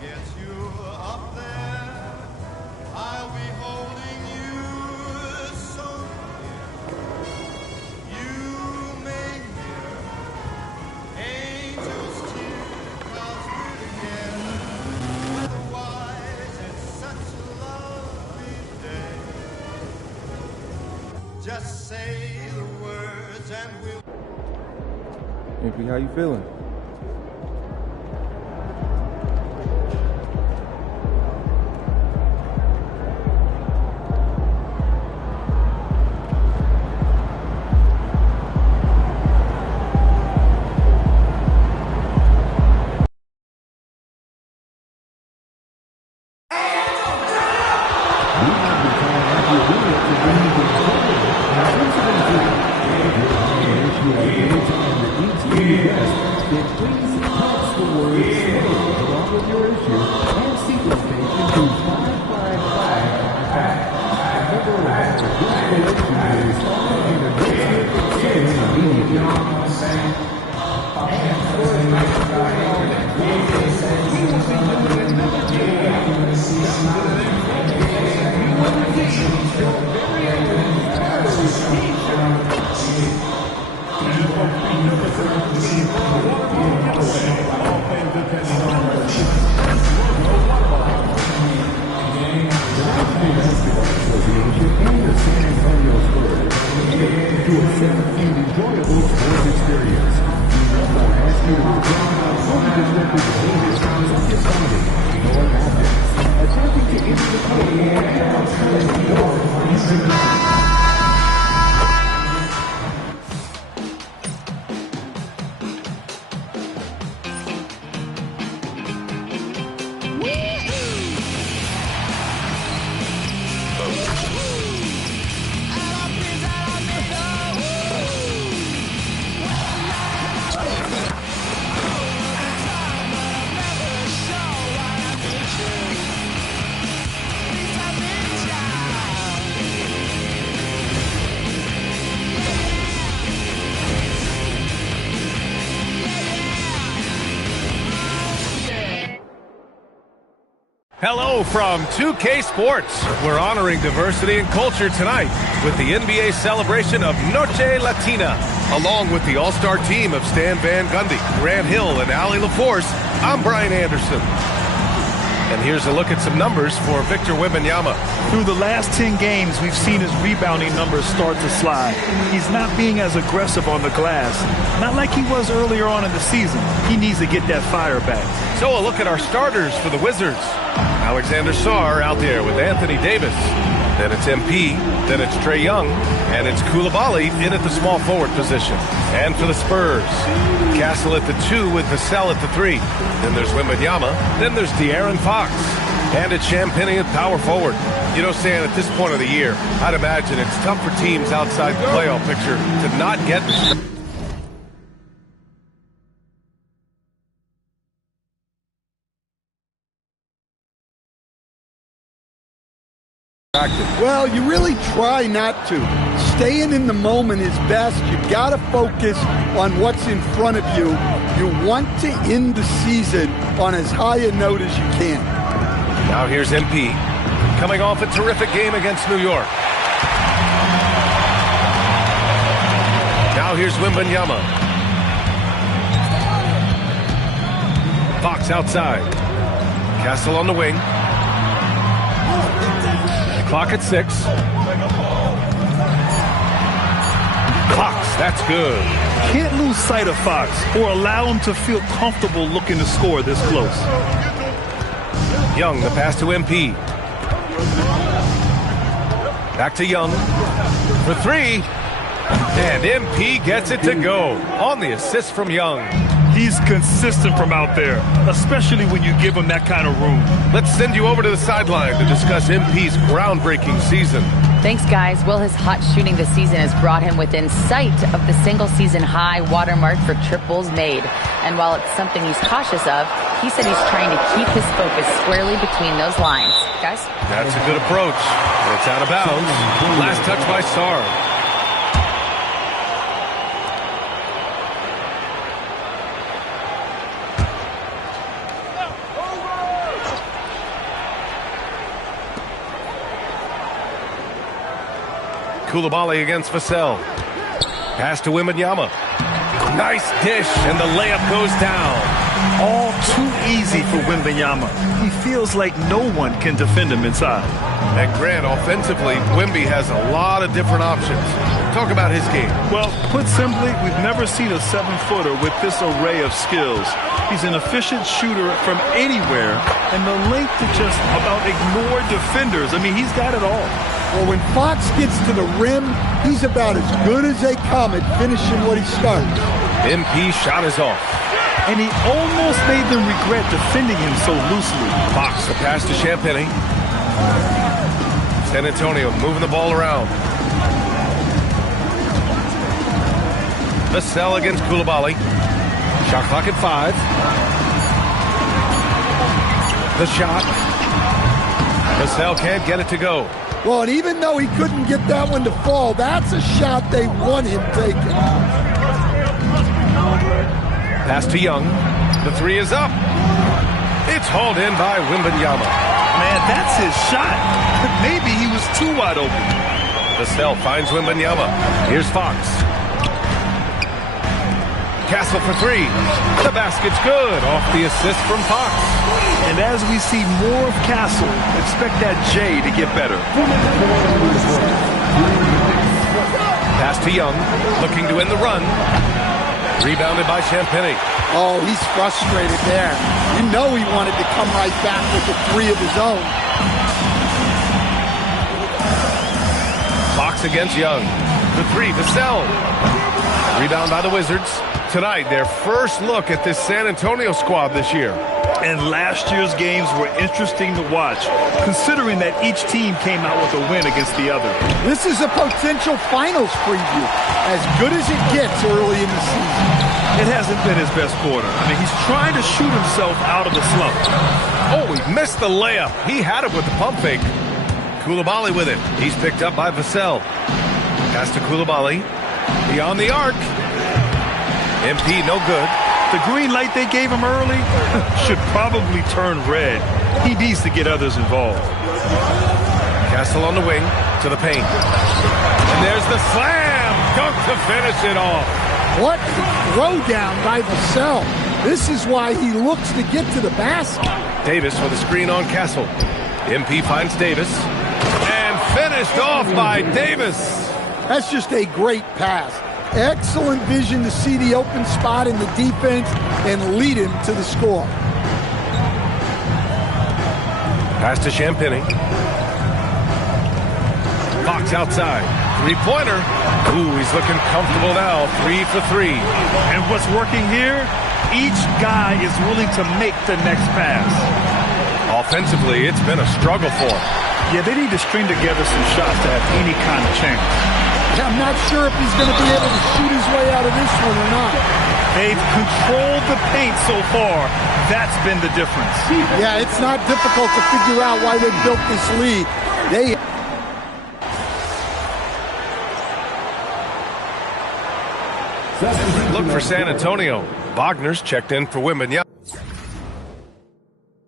get you up there, I'll be holding you so near. You may hear angels cheer, 'cause we're together. Otherwise, it's such a lovely day. Just say the words and we'll... MP, how you feeling? Hello from 2K Sports. We're honoring diversity and culture tonight with the NBA celebration of Noche Latina. Along with the all-star team of Stan Van Gundy, Grant Hill, and Allie LaForce, I'm Brian Anderson. And here's a look at some numbers for Victor Wembanyama. Through the last 10 games, we've seen his rebounding numbers start to slide. He's not being as aggressive on the glass, not like he was earlier on in the season. He needs to get that fire back. So a look at our starters for the Wizards. Alexander Sarr out there with Anthony Davis. Then it's MP, then it's Trae Young, and it's Koulibaly in at the small forward position. And for the Spurs, Castle at the 2 with Vassell at the 3. Then there's Wembanyama, then there's De'Aaron Fox. And it's Champagnie at power forward. You know, Stan, at this point of the year, I'd imagine it's tough for teams outside the playoff picture to not get Well, you really try not to. Staying in the moment is best. You've got to focus on what's in front of you. You want to end the season on as high a note as you can. Now here's MP, coming off a terrific game against New York. Now here's Wembanyama. Fox outside. Castle on the wing. Clock at 6. Fox, that's good. Can't lose sight of Fox or allow him to feel comfortable looking to score this close. Young, the pass to MP. Back to Young for 3. And MP gets it to go on the assist from Young. He's consistent from out there, especially when you give him that kind of room. Let's send you over to the sideline to discuss MP's groundbreaking season. Thanks, guys. Well, his hot shooting this season has brought him within sight of the single-season high watermark for triples made. And while it's something he's cautious of, he said he's trying to keep his focus squarely between those lines. Guys? That's a good approach. It's out of bounds. Last touch by Sarr. Koulibaly against Vassell. Pass to Wembanyama. Nice dish, and the layup goes down. All too easy for Wembanyama. He feels like no one can defend him inside. And Grant, offensively, Wemby has a lot of different options. Talk about his game. Well, put simply, we've never seen a 7-footer with this array of skills. He's an efficient shooter from anywhere, and the length to just about ignore defenders. I mean, he's got it all. Well, when Fox gets to the rim, he's about as good as they come at finishing what he starts. MP shot is off. And he almost made them regret defending him so loosely. Fox, the pass to Champagny. San Antonio moving the ball around. Vassell against Koulibaly. Shot clock at 5. The shot. Vassell can't get it to go. Well, and even though he couldn't get that one to fall, that's a shot they want him taking. Pass to Young. The 3 is up. It's hauled in by Wembanyama. Man, that's his shot. Maybe he was too wide open. Vassell finds Wembanyama. Here's Fox. Castle for 3. The basket's good. Off the assist from Fox. And as we see more of Castle, expect that J to get better. Pass to Young. Looking to end the run. Rebounded by Champagny. Oh, he's frustrated there. You know he wanted to come right back with the 3 of his own. Fox against Young. The 3, Vassell. Rebound by the Wizards. Tonight, their first look at this San Antonio squad this year. And last year's games were interesting to watch, considering that each team came out with a win against the other. This is a potential finals preview, as good as it gets early in the season. It hasn't been his best quarter. I mean, he's trying to shoot himself out of the slump. Oh, he missed the layup. He had it with the pump fake. Koulibaly with it. He's picked up by Vassell. Pass to Koulibaly. Beyond the arc. MP no good. The green light they gave him early should probably turn red. He needs to get others involved. Castle on the wing to the paint. And there's the slam. Dunk to finish it off. What a throwdown by Vassell. This is why he looks to get to the basket. Davis with a screen on Castle. MP finds Davis. And finished off by Davis. That's just a great pass. Excellent vision to see the open spot in the defense and lead him to the score. Pass to Champagny. Fox outside. 3-pointer. Ooh, he's looking comfortable now. 3 for 3. And what's working here? Each guy is willing to make the next pass. Offensively, it's been a struggle for him. Yeah, they need to string together some shots to have any kind of chance. I'm not sure if he's going to be able to shoot his way out of this one or not. They've controlled the paint so far. That's been the difference. Yeah, it's not difficult to figure out why they built this lead. Look for San Antonio. Wagner's checked in for Wembanyama.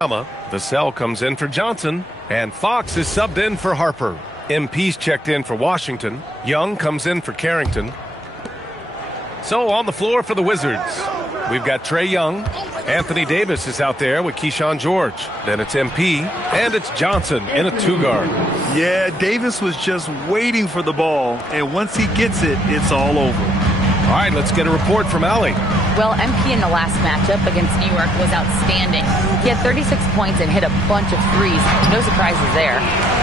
Vassell comes in for Johnson. And Fox is subbed in for Harper. MP's checked in for Washington. Young comes in for Carrington. So on the floor for the Wizards, we've got Trae Young. Anthony Davis is out there with Keyshawn George. Then it's MP, and it's Johnson in a 2-guard. Yeah, Davis was just waiting for the ball, and once he gets it, it's all over. All right, let's get a report from Allie. Well, MP in the last matchup against New York was outstanding. He had 36 points and hit a bunch of threes. No surprises there.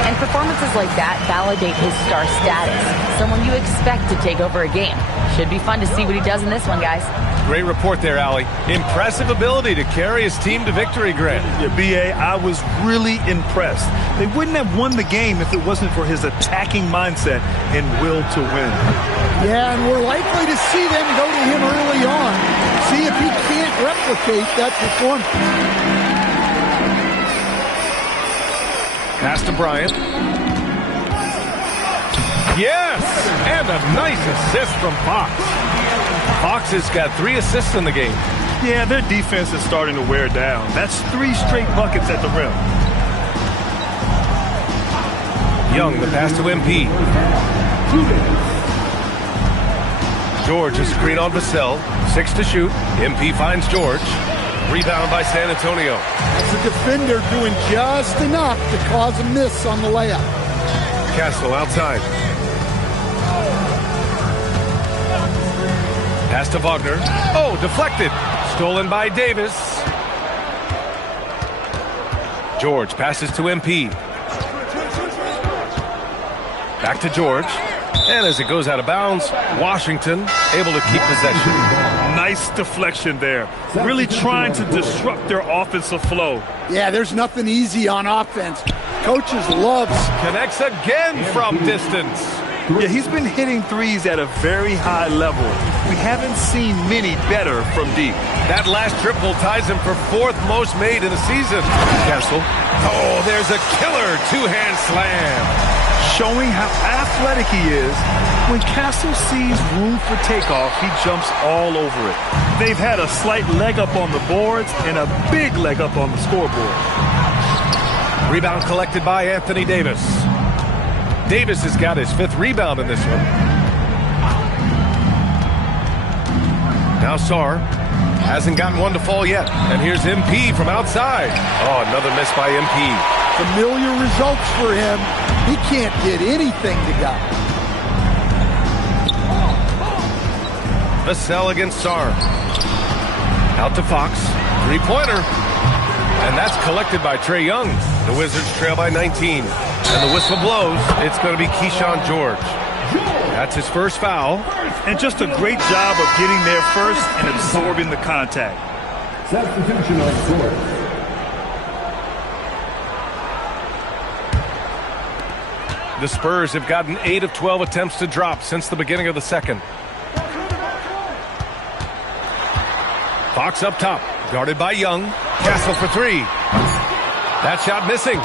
And performances like that validate his star status. Someone you expect to take over a game. Should be fun to see what he does in this one, guys. Great report there, Allie. Impressive ability to carry his team to victory, Grant. Yeah, B.A., I was really impressed. They wouldn't have won the game if it wasn't for his attacking mindset and will to win. Yeah, and we're likely to see them go to him early on. See if he can't replicate that performance. Pass to Bryant. Yes! And a nice assist from Fox. Fox has got 3 assists in the game. Yeah, their defense is starting to wear down. That's 3 straight buckets at the rim. Young, the pass to MP. George, a screen on Vassell. 6 to shoot. MP finds George. Rebound by San Antonio. As a defender, doing just enough to cause a miss on the layup. Castle outside. Pass to Wagner. Oh, deflected. Stolen by Davis. George passes to MP. Back to George. And as it goes out of bounds, Washington able to keep possession. Nice deflection there. Really trying to disrupt their offensive flow. Yeah, there's nothing easy on offense. Coaches loves. Connects again from distance. Yeah, he's been hitting threes at a very high level. We haven't seen many better from deep. That last triple ties him for 4th most made in a season. Castle. Oh, there's a killer two-hand slam. Showing how athletic he is. When Castle sees room for takeoff, he jumps all over it. They've had a slight leg up on the boards and a big leg up on the scoreboard. Rebound collected by Anthony Davis. Davis has got his 5th rebound in this one. Now Sarr hasn't gotten one to fall yet. And here's MP from outside. Oh, another miss by MP. Familiar results for him. He can't get anything to go. Vassell against Sarr. Out to Fox. 3-pointer. And that's collected by Trae Young. The Wizards trail by 19. And the whistle blows. It's going to be Keyshawn George. That's his first foul. And just a great job of getting there first and absorbing the contact. Substitution on court. The Spurs have gotten 8 of 12 attempts to drop since the beginning of the second. Fox up top, guarded by Young. Castle for 3. That shot missing.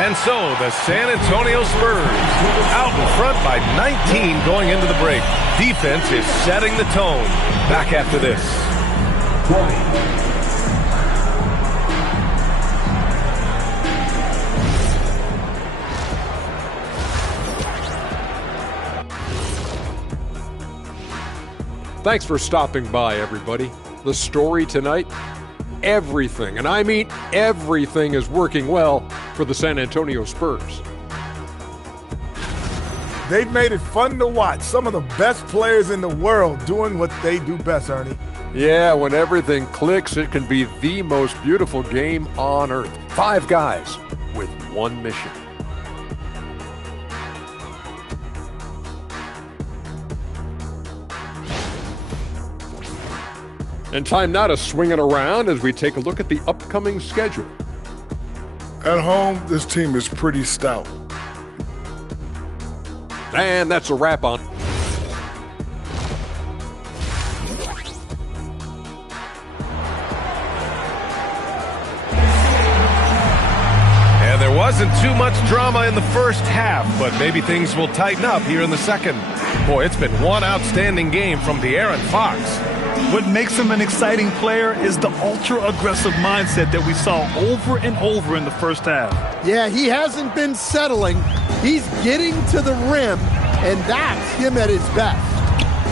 And so the San Antonio Spurs out in front by 19 going into the break. Defense is setting the tone. Back after this. 20. Thanks for stopping by, everybody. The story tonight, everything, and I mean everything, is working well for the San Antonio Spurs. They've made it fun to watch. Some of the best players in the world doing what they do best, Ernie. Yeah, when everything clicks, it can be the most beautiful game on earth. 5 guys with one mission. And time now to swing it around as we take a look at the upcoming schedule. At home, this team is pretty stout. And that's a wrap on. And there wasn't too much drama in the first half, but maybe things will tighten up here in the second. Boy, it's been one outstanding game from De'Aaron Fox. What makes him an exciting player is the ultra-aggressive mindset that we saw over and over in the first half. Yeah, he hasn't been settling. He's getting to the rim, and that's him at his best.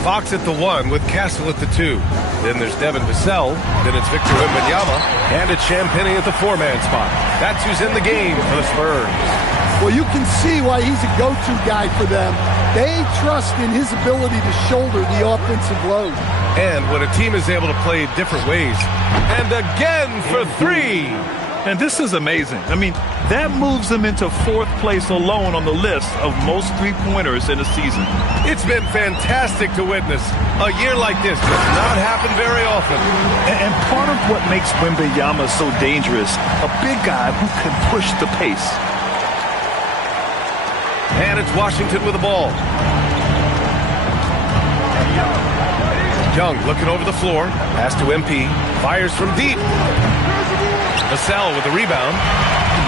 Fox at the 1 with Castle at the 2. Then there's Devin Vassell. Then it's Victor Wembanyama. And it's Champagnie at the 4-man spot. That's who's in the game for the Spurs. Well, you can see why he's a go-to guy for them. They trust in his ability to shoulder the offensive load. And when a team is able to play different ways. And again for 3. And this is amazing. I mean, that moves them into 4th place alone on the list of most 3-pointers in a season. It's been fantastic to witness. A year like this does not happen very often. And part of what makes Wembanyama so dangerous, a big guy who can push the pace. And it's Washington with the ball. Young looking over the floor. Pass to MP. Fires from deep. Vassell with the rebound.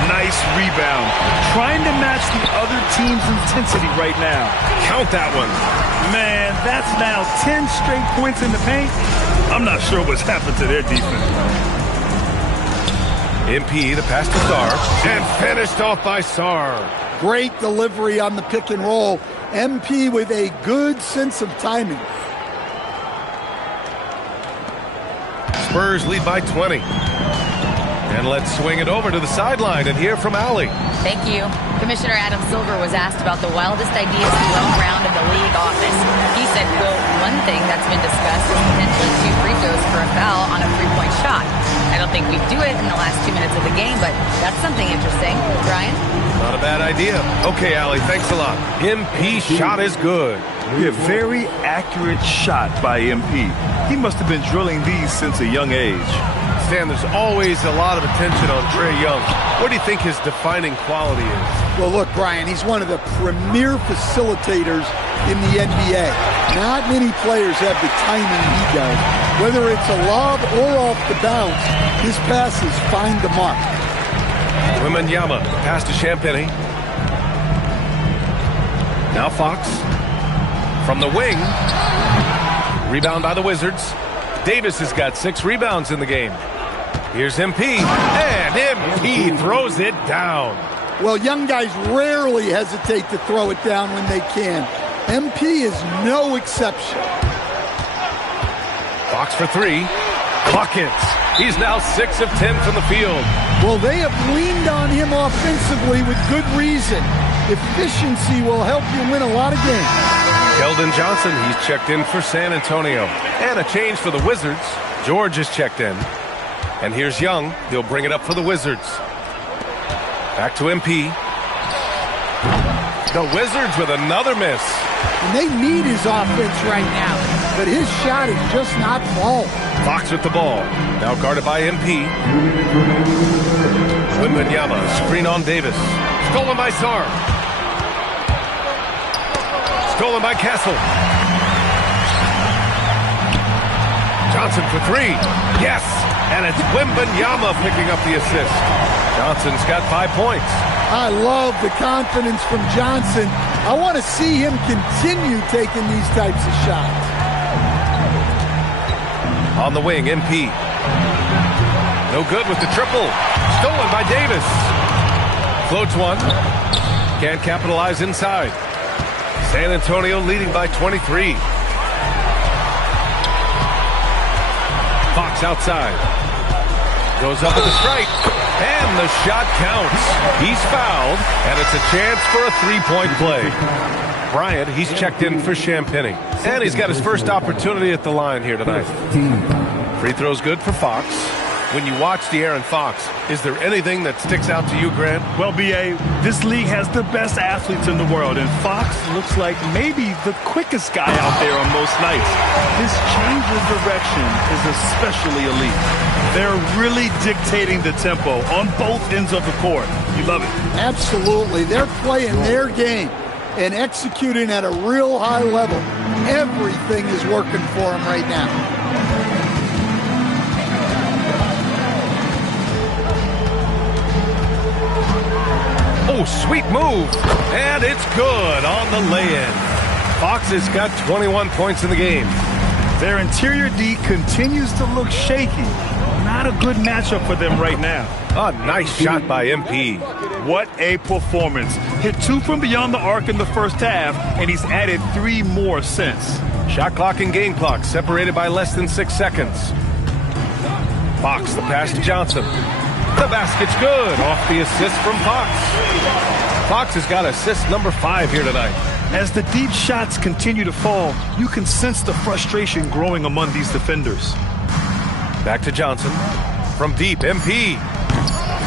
Nice rebound. Trying to match the other team's intensity right now. Count that one. Man, that's now 10 straight points in the paint. I'm not sure what's happened to their defense. MP, the pass to Sarr, and finished off by Sarr. Great delivery on the pick and roll. MP with a good sense of timing. Spurs lead by 20. And let's swing it over to the sideline and hear from Allie. Thank you. Commissioner Adam Silver was asked about the wildest ideas thrown around in the league office. He said, quote, one thing that's been discussed is potentially 2 free throws for a foul on a 3-point shot. I don't think we'd do it in the last 2 minutes of the game, but that's something interesting. Brian? Not a bad idea. Okay, Allie, thanks a lot. MP shot is good. Yeah, very accurate shot by MP. He must have been drilling these since a young age. Stan, there's always a lot of attention on Trae Young. What do you think his defining quality is? Well, look, Brian, he's one of the premier facilitators in the NBA. Not many players have the timing he does. Whether it's a lob or off the bounce, his passes find the mark. Wembanyama, pass to Champagny. Now Fox. From the wing. Rebound by the Wizards. Davis has got 6 rebounds in the game. Here's MP, and MP throws it down. Well, young guys rarely hesitate to throw it down when they can. MP is no exception. Fox for 3. Buckets. He's now 6 of 10 from the field. Well, they have leaned on him offensively with good reason. Efficiency will help you win a lot of games. Keldon Johnson, he's checked in for San Antonio. And a change for the Wizards. George is checked in. And here's Young. He'll bring it up for the Wizards. Back to MP. The Wizards with another miss. And they need his offense right now, but his shot is just not falling. Fox with the ball. Now guarded by MP. Wembanyama, screen on Davis. Stolen by Sarr. Stolen by Castle. Johnson for 3. Yes! And it's Wembanyama picking up the assist. Johnson's got 5 points. I love the confidence from Johnson. I want to see him continue taking these types of shots. On the wing, MP. No good with the triple. Stolen by Davis. Floats one. Can't capitalize inside. San Antonio leading by 23. Fox outside. Goes up with the strike. And the shot counts. He's fouled. And it's a chance for a 3-point play. Bryant, he's checked in for Champagny. And he's got his first opportunity at the line here tonight. Free throw's good for Fox. When you watch De'Aaron Fox, is there anything that sticks out to you, Grant? Well, B.A., this league has the best athletes in the world, and Fox looks like maybe the quickest guy out there on most nights. His change of direction is especially elite. They're really dictating the tempo on both ends of the court. You love it. Absolutely. They're playing their game and executing at a real high level. Everything is working for them right now. Oh, sweet move. And it's good on the lay-in. Fox has got 21 points in the game. Their interior D continues to look shaky. Not a good matchup for them right now. A nice shot by MP. What a performance. Hit 2 from beyond the arc in the first half, and he's added 3 more since. Shot clock and game clock separated by less than 6 seconds. Fox, the pass to Johnson. The basket's good off the assist from Fox. Fox has got assist number 5 here tonight. As the deep shots continue to fall, you can sense the frustration growing among these defenders. Back to Johnson. From deep, MP.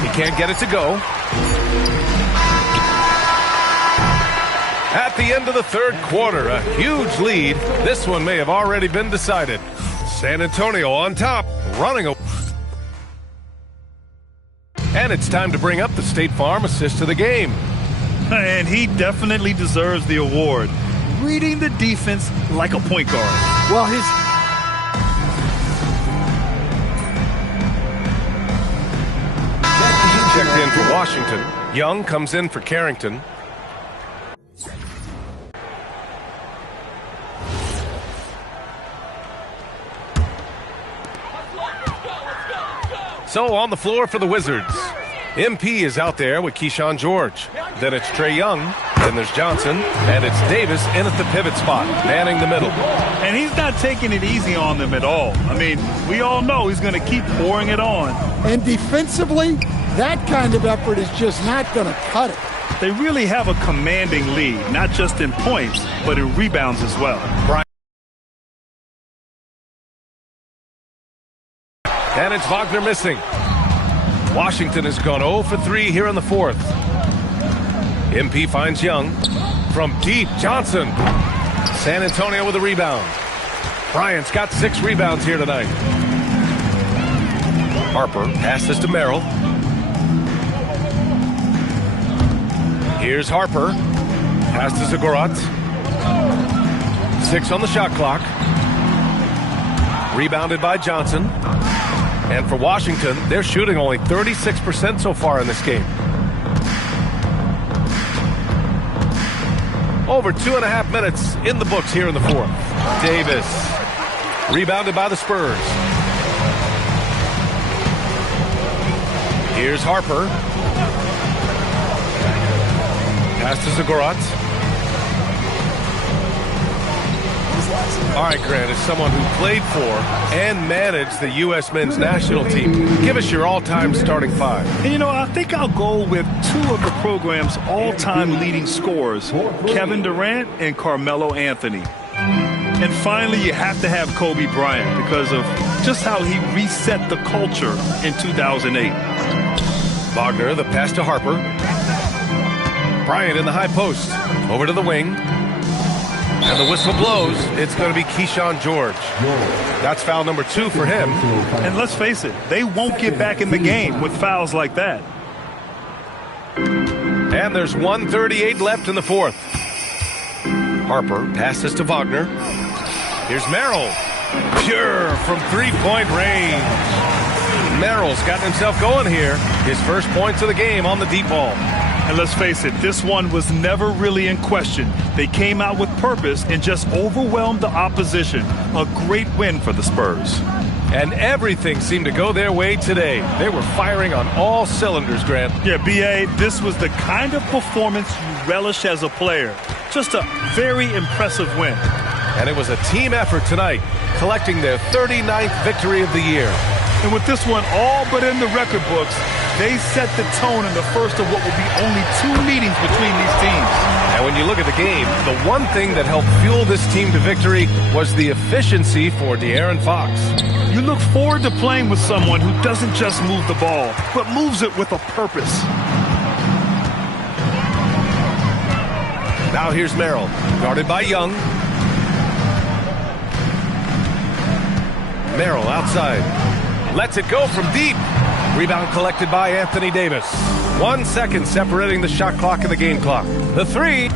He can't get it to go. At the end of the third quarter, a huge lead. This one may have already been decided. San Antonio on top, running away. And it's time to bring up the State Farm assist of the game. And he definitely deserves the award. Reading the defense like a point guard. Well, his... Checked in for Washington. Young comes in for Carrington. So on the floor for the Wizards, MP is out there with Keyshawn George. Then it's Trae Young. Then there's Johnson. And it's Davis in at the pivot spot, manning the middle. And he's not taking it easy on them at all. I mean, we all know he's going to keep pouring it on. And defensively, that kind of effort is just not going to cut it. They really have a commanding lead, not just in points, but in rebounds as well. And it's Wagner missing. Washington has gone 0 for 3 here in the fourth. MP finds Young. From deep, Johnson. San Antonio with a rebound. Bryant's got 6 rebounds here tonight. Harper passes to Merrill. Here's Harper. Pass to Zagorat. 6 on the shot clock. Rebounded by Johnson. And for Washington, they're shooting only 36% so far in this game. Over 2.5 minutes in the books here in the fourth. Davis. Rebounded by the Spurs. Here's Harper. Pass to Zagorat. All right, Grant, as someone who played for and managed the U.S. men's national team, give us your all-time starting 5. And, you know, I think I'll go with 2 of the program's all-time leading scorers, Kevin Durant and Carmelo Anthony. And finally, you have to have Kobe Bryant because of just how he reset the culture in 2008. Wagner, the pass to Harper. Bryant in the high post. Over to the wing. And the whistle blows. It's going to be Keyshawn George. That's foul number 2 for him. And let's face it, they won't get back in the game with fouls like that. And there's 1:38 left in the fourth. Harper passes to Wagner. Here's Merrill. Pure from three-point range. Merrill's gotten himself going here. His first points of the game on the deep ball. And let's face it, this one was never really in question. They came out with purpose and just overwhelmed the opposition. A great win for the Spurs. And everything seemed to go their way today. They were firing on all cylinders, Grant. Yeah, B.A., this was the kind of performance you relish as a player. Just a very impressive win. And it was a team effort tonight, collecting their 39th victory of the year. And with this one all but in the record books, they set the tone in the first of what will be only 2 meetings between these teams. And when you look at the game, the one thing that helped fuel this team to victory was the efficiency for De'Aaron Fox. You look forward to playing with someone who doesn't just move the ball, but moves it with a purpose. Now here's Merrill, guarded by Young. Merrill outside. Lets it go from deep. Rebound collected by Anthony Davis. 1 second separating the shot clock and the game clock. The 3.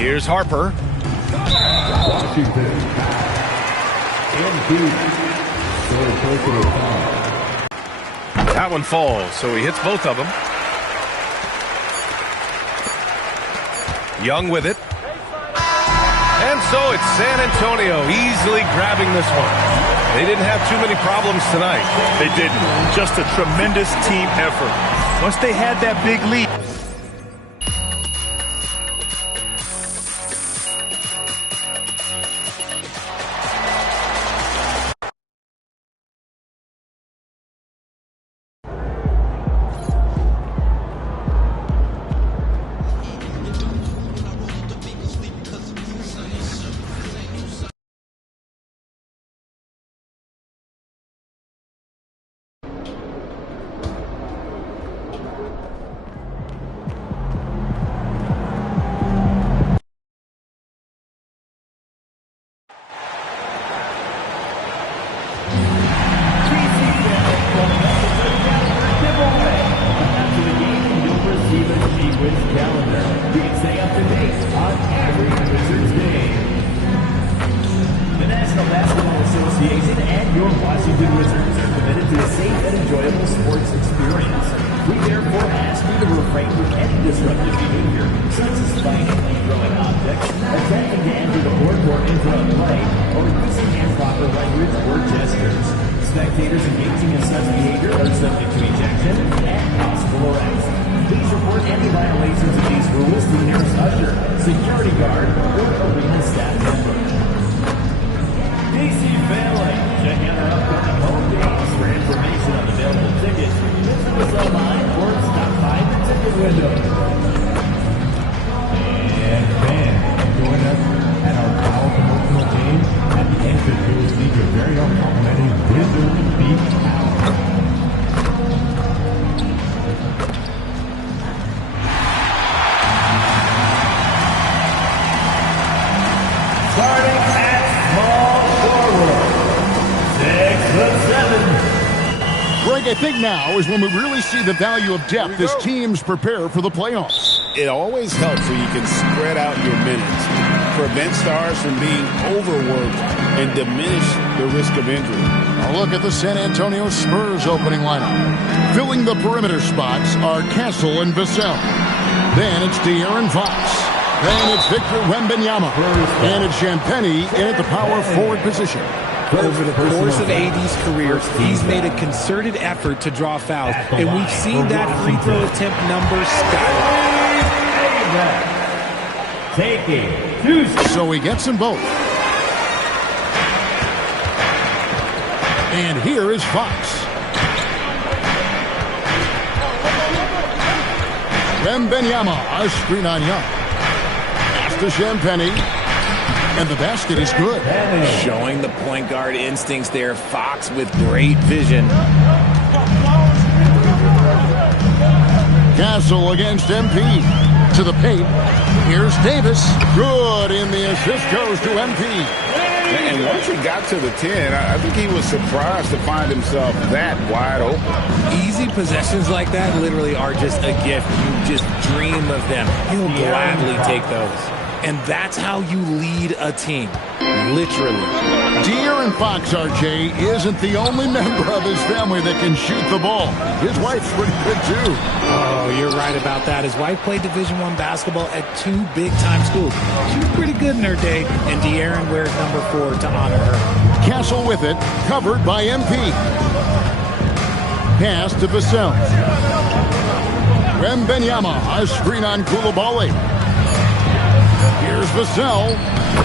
Here's Harper. Washington. That one falls, so he hits both of them. Young with it. And so it's San Antonio easily grabbing this one. They didn't have too many problems tonight. They didn't. Just a tremendous team effort. Once they had that big lead. Attempting to enter the board or interrupt play, or using improper language or visitors. Spectators engaging in such behavior are subject to ejection and possible arrest. Please report any violations of these rules to the nearest usher, security guard, or arena staff member. DC family, check out our upcoming home games. For information on available tickets, visit us online or stop by the ticket window. And fans, join us at our power promotional game at the entrance. You will see your very own complimentary Wizard Beach House. Starting at small forward, 6'7". Greg, I think now is when we really see the value of depth as teams prepare for the playoffs. It always helps when you can spread out your minutes, prevent stars from being overworked, and diminish the risk of injury. A look at the San Antonio Spurs opening lineup. Filling the perimeter spots are Castle and Vassell. Then it's De'Aaron Fox. Then it's Victor Wembanyama. And it's Champagnie in at the power forward position. Over the course of AD's career, he's made a concerted effort to draw fouls, and we've seen that free throw attempt number skyrocket. So he gets them both. And here is Fox. Wembanyama, a screen on Young. Pass to Champagnie. And the basket is good. Showing the point guard instincts there. Fox with great vision. Castle against MP. To the paint. Here's Davis. Good, and the assist goes to MP. And once he got to the 10, I think he was surprised to find himself that wide open. Easy possessions like that literally are just a gift. You just dream of them. He'll gladly take those. And that's how you lead a team. Literally. De'Aaron Fox, RJ, isn't the only member of his family that can shoot the ball. His wife's pretty good, too. Oh, you're right about that. His wife played Division I basketball at 2 big-time schools. She was pretty good in her day, and De'Aaron wears number 4 to honor her. Castle with it, covered by MP. Pass to Vassell. Wembanyama, a screen on Coulibaly. Here's Vassell.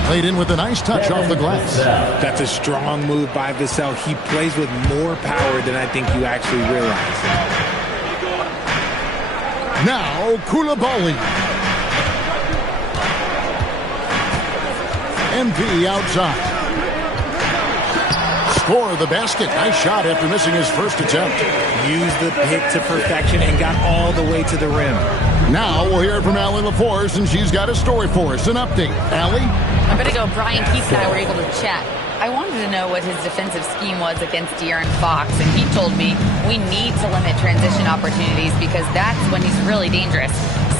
Played in with a nice touch off the glass. That's a strong move by Vassell. He plays with more power than I think you actually realize. Now, Coulibaly. MP outside. Score the basket. Nice shot after missing his first attempt. Used the pick to perfection and got all the way to the rim. Now we'll hear from Allie LaForce, and she's got a story for us. An update. Allie? A bit ago, Brian Keith and I were able to chat. I wanted to know what his defensive scheme was against De'Aaron Fox, and he told me we need to limit transition opportunities because that's when he's really dangerous.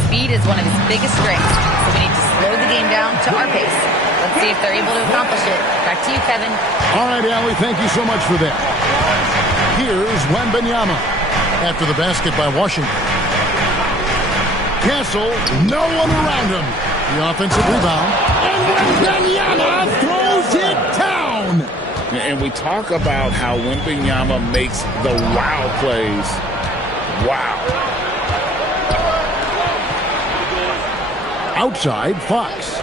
Speed is one of his biggest strengths, so we need to slow the game down to our pace. Let's see if they're able to accomplish it. Back to you, Kevin. All right, Allie, thank you so much for that. Here's Wembanyama after the basket by Washington. Castle, no one around him. The offensive rebound. And Wembanyama throws it down. And we talk about how Wembanyama makes the wow plays. Wow. Outside, Fox.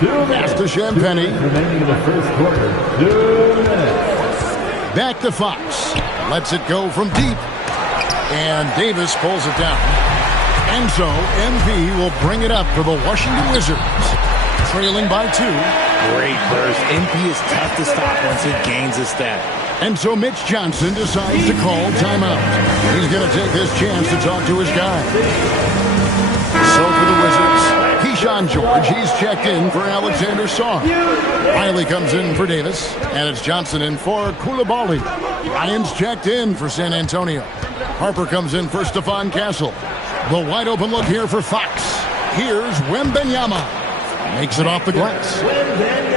Pass to Champagnie. Remaining in the first quarter, 2 minutes. Back to Fox. Lets it go from deep. And Davis pulls it down. And so, MP will bring it up for the Washington Wizards. Trailing by 2. Great burst. MP is tough to stop once he gains a step. And so Mitch Johnson decides to call timeout. He's going to take this chance to talk to his guy. So for the Wizards, Keyshawn George, he's checked in for Alexander Sarr. Riley comes in for Davis, and it's Johnson in for Coulibaly. Ryan's checked in for San Antonio. Harper comes in for Stephon Castle. The wide open look here for Fox. Here's Wembanyama. Makes it off the glass.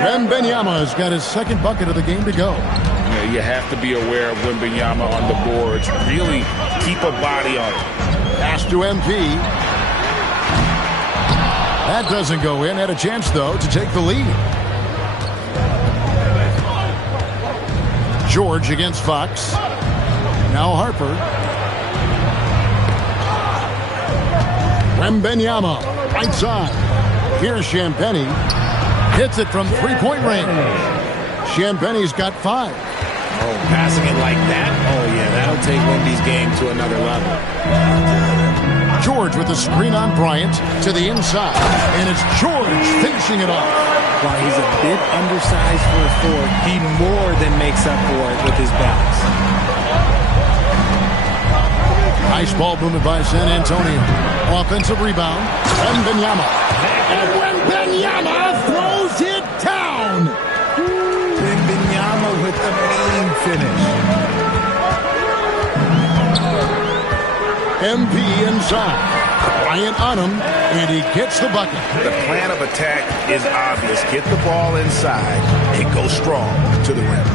Wembanyama has got his second bucket of the game to go. Yeah, you have to be aware of Wembanyama on the boards. Really keep a body on it. Pass to MP. That doesn't go in. Had a chance, though, to take the lead. George against Fox. Now Harper. Wembenyama, right side. Here's Champagny. Hits it from three-point range. Champagny's got 5. Oh, passing it like that? Oh, yeah, that'll take Wemby's game to another level. George with the screen on Bryant to the inside. And it's George finishing it off. While he's a bit undersized for a forward, he more than makes up for it with his bounce. Nice ball movement by San Antonio. Offensive rebound. Wembenyama. And Wembenyama throws it down. Wembenyama with the main finish. MP inside. Bryant on him, and he gets the bucket. The plan of attack is obvious. Get the ball inside and go strong to the rim.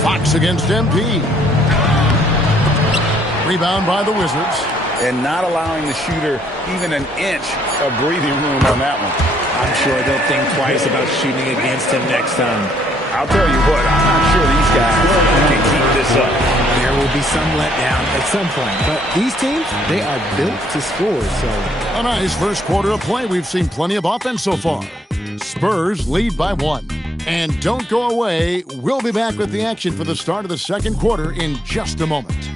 Fox against MP. Rebound by the Wizards. And not allowing the shooter even an inch of breathing room on that one. I'm sure they'll think twice about shooting against him next time. I'll tell you what, I'm not sure these guys can keep this up. There will be some letdown at some point, but these teams, they are built to score, so. A nice first quarter of play. We've seen plenty of offense so far. Spurs lead by 1. And don't go away. We'll be back with the action for the start of the second quarter in just a moment.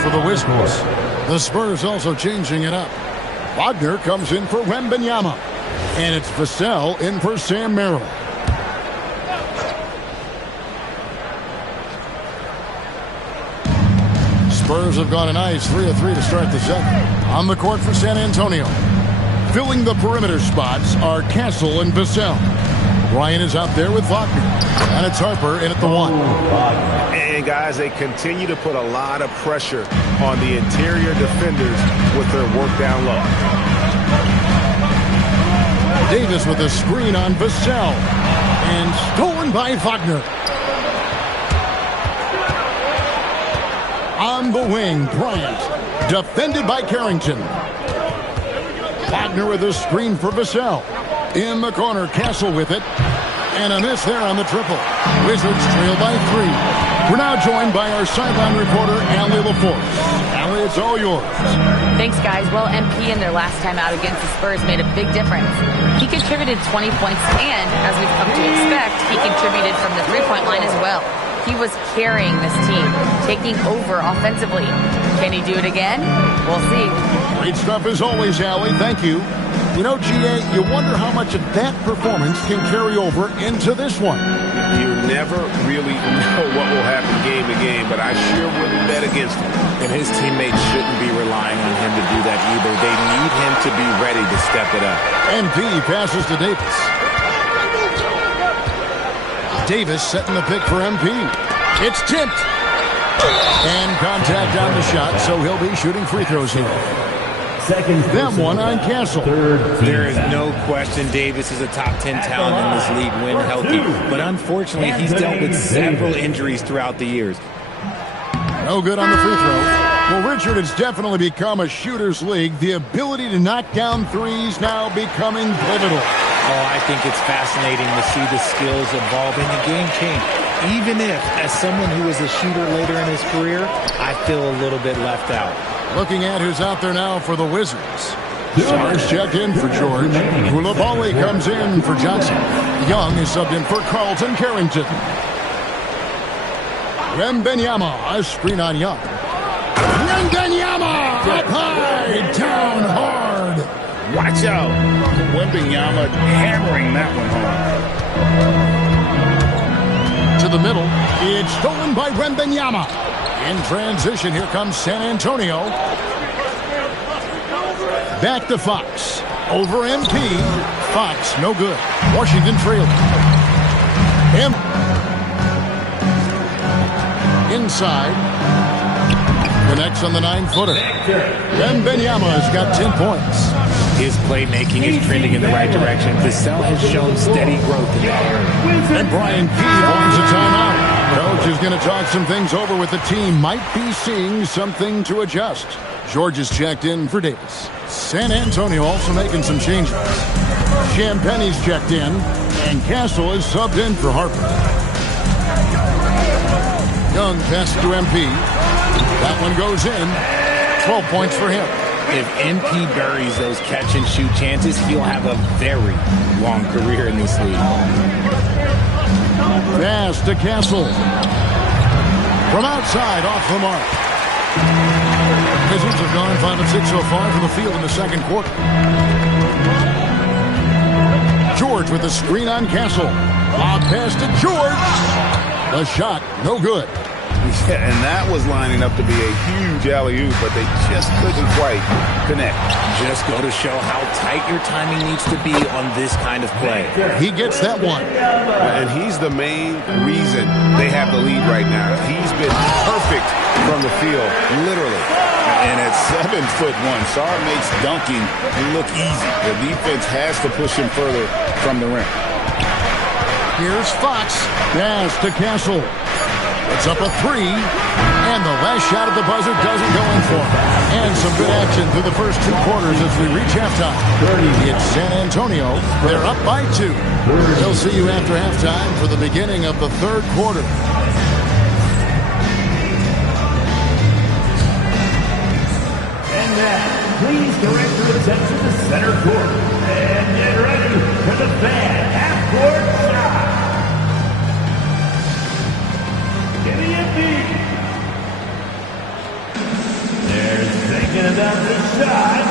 For the Wizards. The Spurs also changing it up. Wagner comes in for Wembenyama. And it's Vassell in for Sam Merrill. Spurs have got a nice 3 of 3 to start the second. On the court for San Antonio. Filling the perimeter spots are Castle and Vassell. Ryan is out there with Wagner. And it's Harper in at the 1. And guys, they continue to put a lot of pressure on the interior defenders with their work down low. Davis with a screen on Vassell. And stolen by Wagner. On the wing, Bryant. Defended by Carrington. Wagner with a screen for Vassell. In the corner, Castle with it. And a miss there on the triple. Wizards trail by 3. We're now joined by our sideline reporter, Allie LaForce. Allie, it's all yours. Thanks, guys. Well, MP in their last time out against the Spurs made a big difference. He contributed 20 points, and as we've come to expect, he contributed from the three-point line as well. He was carrying this team, taking over offensively. Can he do it again? We'll see. Great stuff as always, Allie. Thank you. You know, GA, you wonder how much of that performance can carry over into this one. You never really know what will happen game to game, but I sure wouldn't bet against him. And his teammates shouldn't be relying on him to do that either. They need him to be ready to step it up. MP passes to Davis. Davis setting the pick for MP. It's tipped. And contact on the shot, so he'll be shooting free throws here. Them one on Castle. There is no question Davis is a top 10 talent in this league when healthy. But unfortunately, he's dealt with several injuries throughout the years. No good on the free throw. Well, Richard, it's definitely become a shooter's league. The ability to knock down threes now becoming pivotal. Oh, I think it's fascinating to see the skills evolve and the game change. Even if, as someone who was a shooter later in his career, I feel a little bit left out. Looking at who's out there now for the Wizards. Stars checked in for George. Koulibaly comes in for Johnson. Young is subbed in for Carlton Carrington. Wembenyama, a screen on Young. Wembenyama, up high, down hard. Watch out. Wembenyama hammering that one home. To the middle, it's stolen by Wembenyama. In transition, here comes San Antonio. Back to Fox. Over MP. Fox, no good. Washington trailing. Inside. connects on the 9-footer. Wembanyama's got 10 points. His playmaking is trending in the right direction. Vassell has shown steady growth in that area. And Brian Keeve wants a timeout. Coach is going to talk some things over with the team. Might be seeing something to adjust. George is checked in for Davis. San Antonio also making some changes. Champagne's checked in, and Castle is subbed in for Harper. Young pass to MP. That one goes in. 12 points for him. If MP buries those catch-and-shoot chances, he'll have a very long career in this league. Pass to Castle. From outside, off the mark. Wizards have gone 5 of 6 so far from the field in the second quarter. George with the screen on Castle. Lob pass to George. The shot, no good. Yeah, and that was lining up to be a huge alley-oop, but they just couldn't quite connect. Just go to show how tight your timing needs to be on this kind of play. He gets that one. And he's the main reason they have the lead right now. He's been perfect from the field, literally. And at 7'1", Sarr makes dunking look easy. The defense has to push him further from the rim. Here's Fox. Pass to Castle. It's up a 3, and the last shot at the buzzer doesn't go in for him. And some good action through the first 2 quarters as we reach halftime. It's San Antonio. They're up by 2. They'll see you after halftime for the beginning of the third quarter. And now, please direct your attention to center court. And get ready for the bad half-court shot. They're thinking about the shot.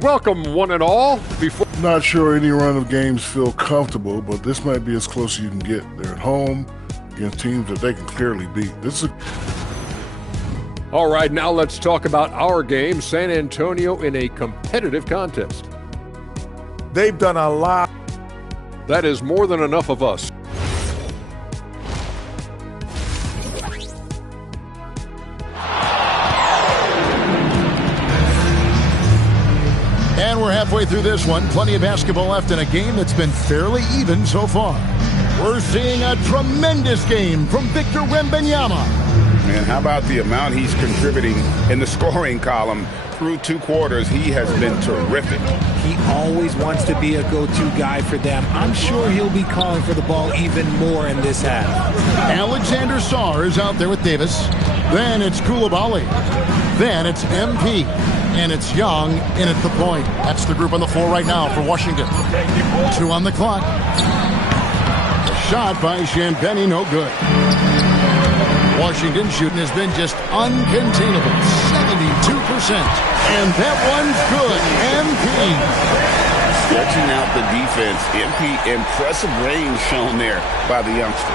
Welcome, one and all. Not sure any run of games feel comfortable, but this might be as close as you can get. They're at home against teams that they can clearly beat. All right, now let's talk about our game, San Antonio in a competitive contest. They've done a lot. That is more than enough of us. And we're halfway through this one. Plenty of basketball left in a game that's been fairly even so far. We're seeing a tremendous game from Victor Wembanyama. Man, how about the amount he's contributing in the scoring column? Through 2 quarters, he has been terrific. He always wants to be a go-to guy for them. I'm sure he'll be calling for the ball even more in this half. Alexander Sarr is out there with Davis. Then it's Koulibaly. Then it's MP. And it's Young in at the point. That's the group on the floor right now for Washington. 2 on the clock. Shot by Champagnie, no good. Washington shooting has been just uncontainable, 72%. And that one's good. MP. Stretching out the defense. MP, impressive range shown there by the youngster.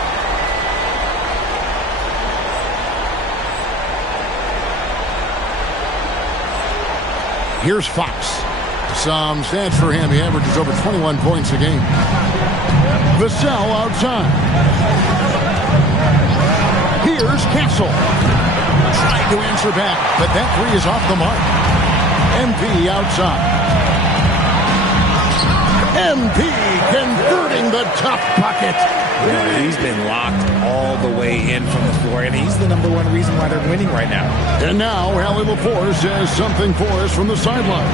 Here's Fox. Some stats for him. He averages over 21 points a game. Vassell outside. Here's Castle. Tried to answer back, but that 3 is off the mark. MP outside. MP converting the tough bucket. He's been locked all the way in from the floor, and he's the #1 reason why they're winning right now. And now, Allie LaForce says something for us from the sideline.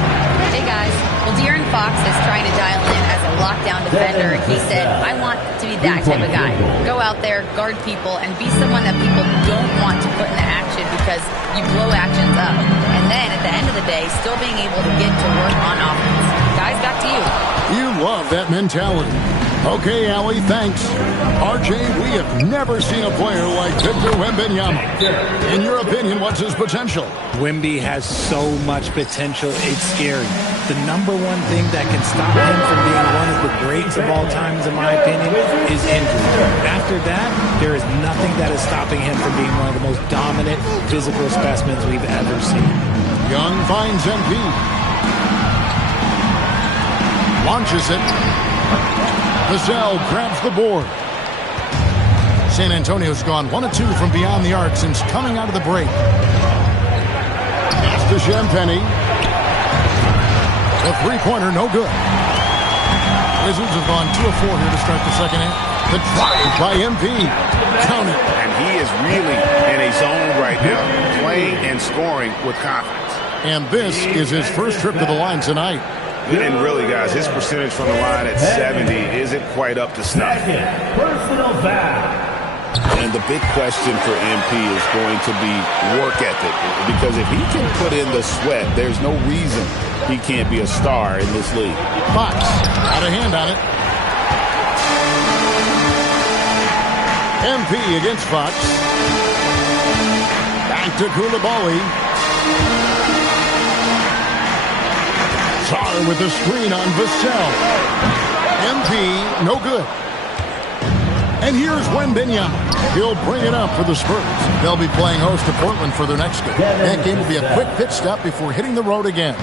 Hey, guys. Well, De'Aaron Fox is trying to dial in as a lockdown defender. He said, I want to be that type of guy. Go out there, guard people, and be someone that people don't want to put into action because you blow actions up. And then, at the end of the day, still being able to get to work on offense. Guys, back to you. You love that mentality. Okay, Allie, thanks. RJ, we have never seen a player like Victor Wembanyama. In your opinion, what's his potential? Wemby has so much potential, it's scary. The #1 thing that can stop him from being one of the greats of all times, in my opinion, is injury. After that, there is nothing that is stopping him from being one of the most dominant physical specimens we've ever seen. Young finds MP. Launches it. Vassell grabs the board. San Antonio's gone 1 of 2 from beyond the arc since coming out of the break. Pass to Champagny. The three-pointer, no good. Wizards have gone 2 of 4 here to start the second half. The drive by MP. Count it. And he is really in a zone right now, playing and scoring with confidence. And this is his first trip to the line tonight. And really, guys, his percentage from the line at 70 isn't quite up to snuff. Personal foul. And the big question for MP is going to be work ethic. Because if he can put in the sweat, there's no reason he can't be a star in this league. Fox, got a hand on it. MP against Fox. Back to Koulibaly. Sarr with the screen on Vassell. MP, no good. And here's Wembanyama. He'll bring it up for the Spurs. They'll be playing host to Portland for their next game. That game will be a quick pit stop before hitting the road again.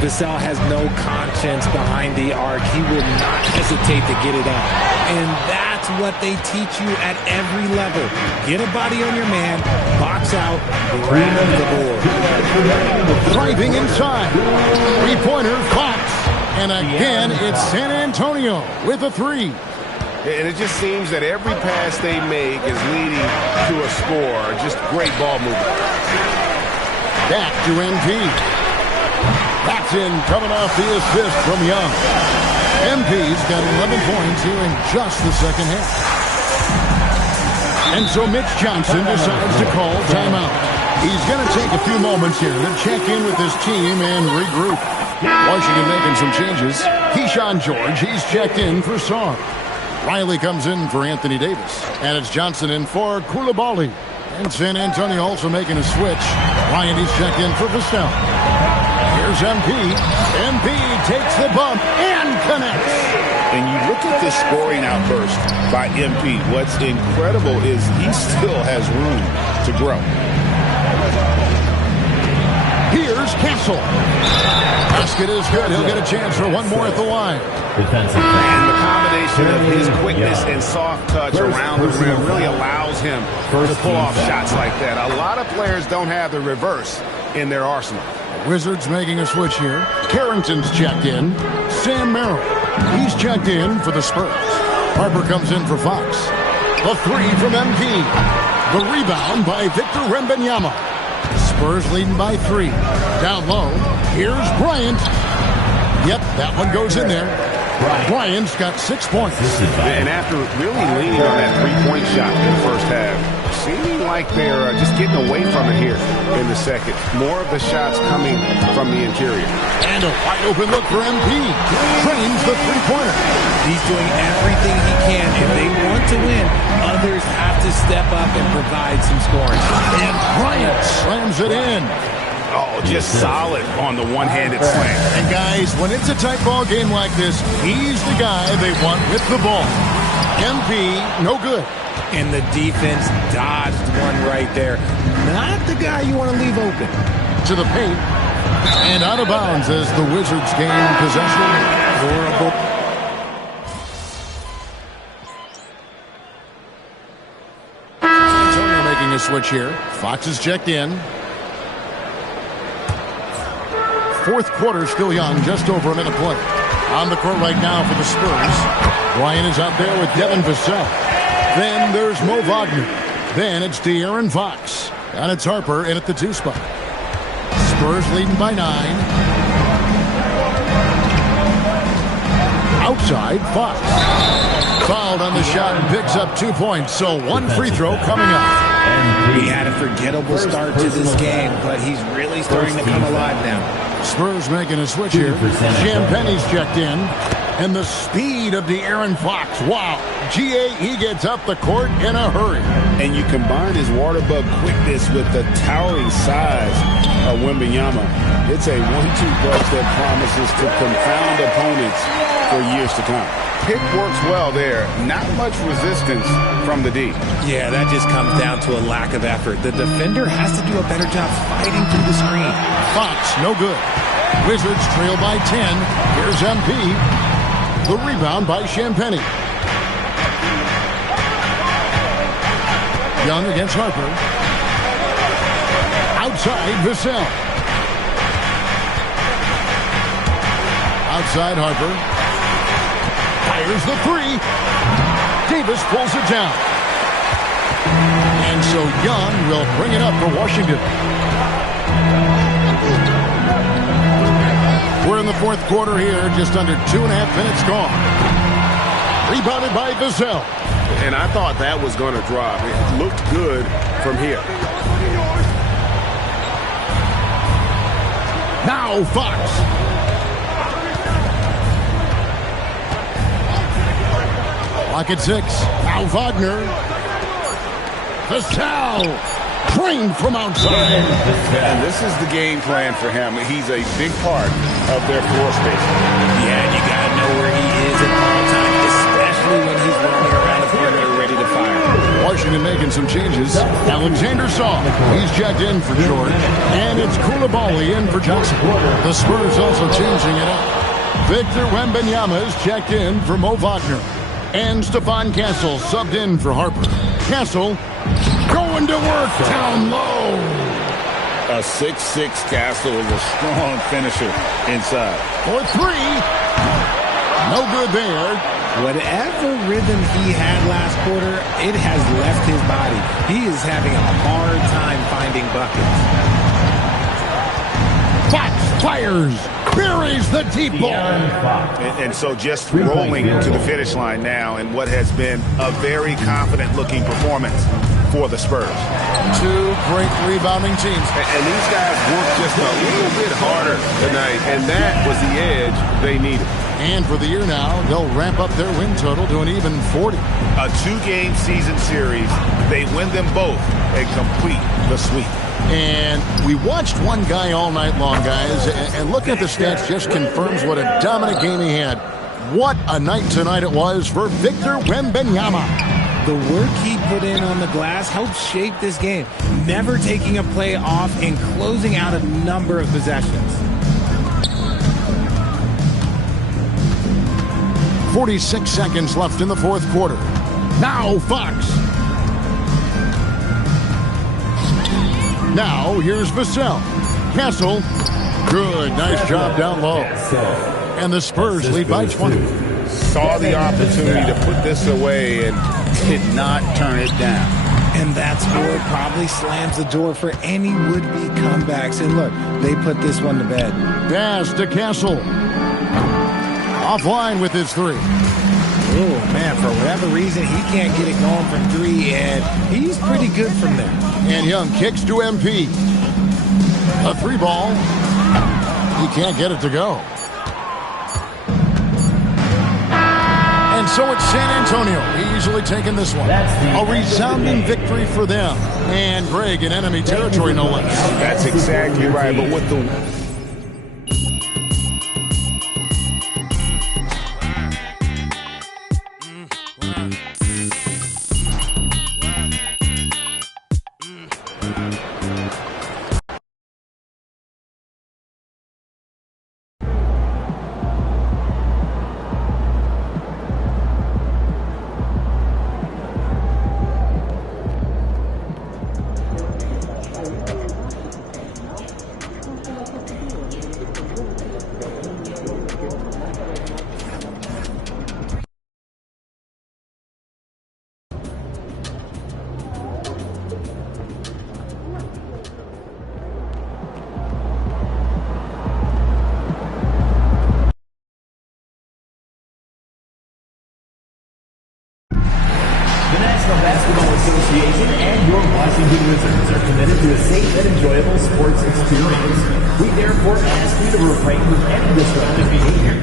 Vassell has no conscience behind the arc. He will not hesitate to get it out. And that's what they teach you at every level. Get a body on your man, box out, grab the board. Driving inside. Three-pointer, Fox. And again, it's San Antonio with a three. And it just seems that every pass they make is leading to a score. Just great ball movement. Back to MP. That's in, coming off the assist from Young. MP's got 11 points here in just the second half. And so Mitch Johnson decides to call timeout. He's going to take a few moments here to check in with his team and regroup. Washington making some changes. Keyshawn George, he's checked in for Sarr. Riley comes in for Anthony Davis. And it's Johnson in for Koulibaly. And San Antonio also making a switch. Ryan, he's checked in for Vassell. Here's MP. MP takes the bump and connects. And you look at this scoring outburst by MP. What's incredible is he still has room to grow. Here's Castle. Basket is good. He'll get a chance for one more at the line. And the combination of his quickness and soft touch around the rim really allows him to pull off shots like that. A lot of players don't have the reverse in their arsenal. Wizards making a switch here. Carrington's checked in. Sam Merrill, he's checked in for the Spurs. Harper comes in for Fox. The three from MP. The rebound by Victor Wembanyama. Spurs leading by 3. Down low, here's Bryant. Yep, that one goes in there. Bryant's got 6 points. And after really leaning on that three-point shot in the first half, seeming like they're just getting away from it here in the second. More of the shots coming from the interior. And a wide open look for MP. Trains the three-pointer. He's doing everything he can. If they want to win, others have to step up and provide some scoring. And Bryant slams it in. Oh, just solid on the one-handed slam. And guys, when it's a tight ball game like this, he's the guy they want with the ball. MP, no good. And the defense dodged one right there. Not the guy you want to leave open. To the paint. And out of bounds as the Wizards gain possession. Horrible. Antonio making a switch here. Fox is checked in. Fourth quarter still young, just over a minute play. On the court right now for the Spurs. Ryan is out there with Devin Vassell. Then there's Mo Wagner. Then it's De'Aaron Fox. And it's Harper in at the 2 spot. Spurs leading by 9. Outside, Fox. Fouled on the shot and picks up 2 points. So one free throw coming up. He had a forgettable start to this game, but he's really starting to come alive now. Spurs making a switch here. Champagny's checked in. And the speed of De'Aaron Fox. Wow. He gets up the court in a hurry. And you combine his water bug quickness with the towering size of Wembanyama. It's a 1-2 punch that promises to confound opponents for years to come. Pick works well there. Not much resistance from the D. Yeah, that just comes down to a lack of effort. The defender has to do a better job fighting through the screen. Fox, no good. Wizards trail by 10. Here's MP. The rebound by Champagny. Young against Harper. Outside, Vassell. Outside, Harper. Fires the three. Davis pulls it down. And so Young will bring it up for Washington. We're in the fourth quarter here, just under 2.5 minutes gone. Rebounded by Vassell. And I thought that was going to drop. It looked good from here. Now Fox. Lock at 6. Now Wagner. Vassell. Drained from outside. And this is the game plan for him. He's a big part of their floor space. Yeah, and you got to know where he is at all times, especially when he's roaming around the perimeter ready to fire. Washington making some changes. Alexander Saw. He's checked in for George. And it's Koulibaly in for Johnson. The Spurs also changing it up. Victor Wembanyama is checked in for Mo Wagner. And Stephon Castle subbed in for Harper. Castle going to work down low. A 6'6" Castle is a strong finisher inside. For three. No good there. Whatever rhythm he had last quarter, it has left his body. He is having a hard time finding buckets. Fox fires. Buries the deep ball. And so just rolling to the finish line now in what has been a very confident-looking performance for the Spurs. Two great rebounding teams. And these guys worked just a little bit harder tonight, and that was the edge they needed. And for the year now, they'll ramp up their win total to an even 40. A 2-game season series. They win them both and complete the sweep. And we watched one guy all night long, guys, and looking at the stats just confirms what a dominant game he had. What a night tonight it was for Victor Wembanyama. The work he put in on the glass helped shape this game, never taking a play off and closing out a number of possessions. 46 seconds left in the fourth quarter. Now Fox. Now here's Vassell. Castle. Good. Nice job down low. And the Spurs lead by 20. Saw the opportunity to put this away and did not turn it down. And that score probably slams the door for any would-be comebacks. And look, they put this one to bed. Pass to Castle. Offline with his three. Oh, man, for whatever reason, he can't get it going from three, and he's pretty good from there. And Young kicks to MP. A three ball. He can't get it to go. And so it's San Antonio easily taking this one. A resounding victory for them. And Greg in enemy territory, no less. That's exactly right, but with the... Association and your Washington Wizards are committed to a safe and enjoyable sports experience. We therefore ask you to refrain from any disruptive behavior,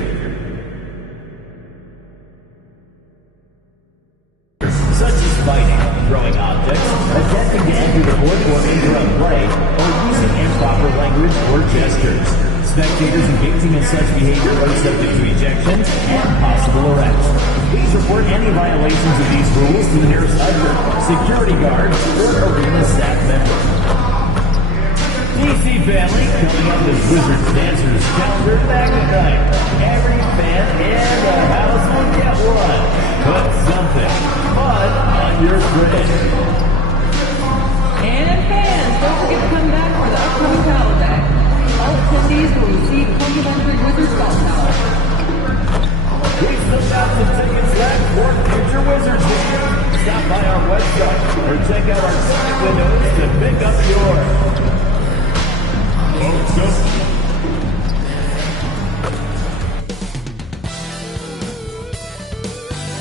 such as fighting, throwing objects, attempting to enter the court or interrupt play, or using improper language or gestures. Spectators engaging in such behavior are subject to ejection and Please report any violations of these rules to the nearest usher, security guard, or arena staff member. DC family, coming up as Wizards dancers counter back tonight. Every fan in the house will get one. Put something fun on your fridge. And fans, don't forget to come back for the upcoming holiday. All attendees will receive complimentary Wizards golf towels. We still got some tickets left for future Wizards games. Stop by our website or check out our site windows to pick up yours.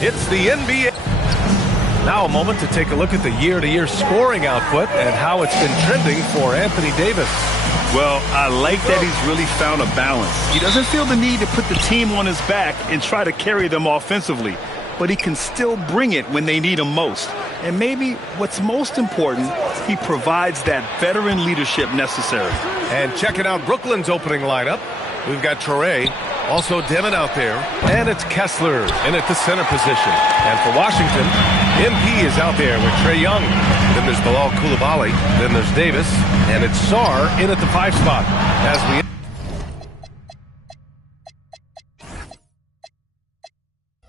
It's the NBA. Now a moment to take a look at the year-to-year scoring output and how it's been trending for Anthony Davis. Well, I like that he's really found a balance. He doesn't feel the need to put the team on his back and try to carry them offensively, but he can still bring it when they need him most. And maybe what's most important, he provides that veteran leadership necessary. And checking out Brooklyn's opening lineup, we've got Traore, also Demon out there, and it's Kessler in at the center position. And for Washington, MP is out there with Trae Young. Then there's Bilal Coulibaly, then there's Davis, and it's Sarr in at the 5 spot. As we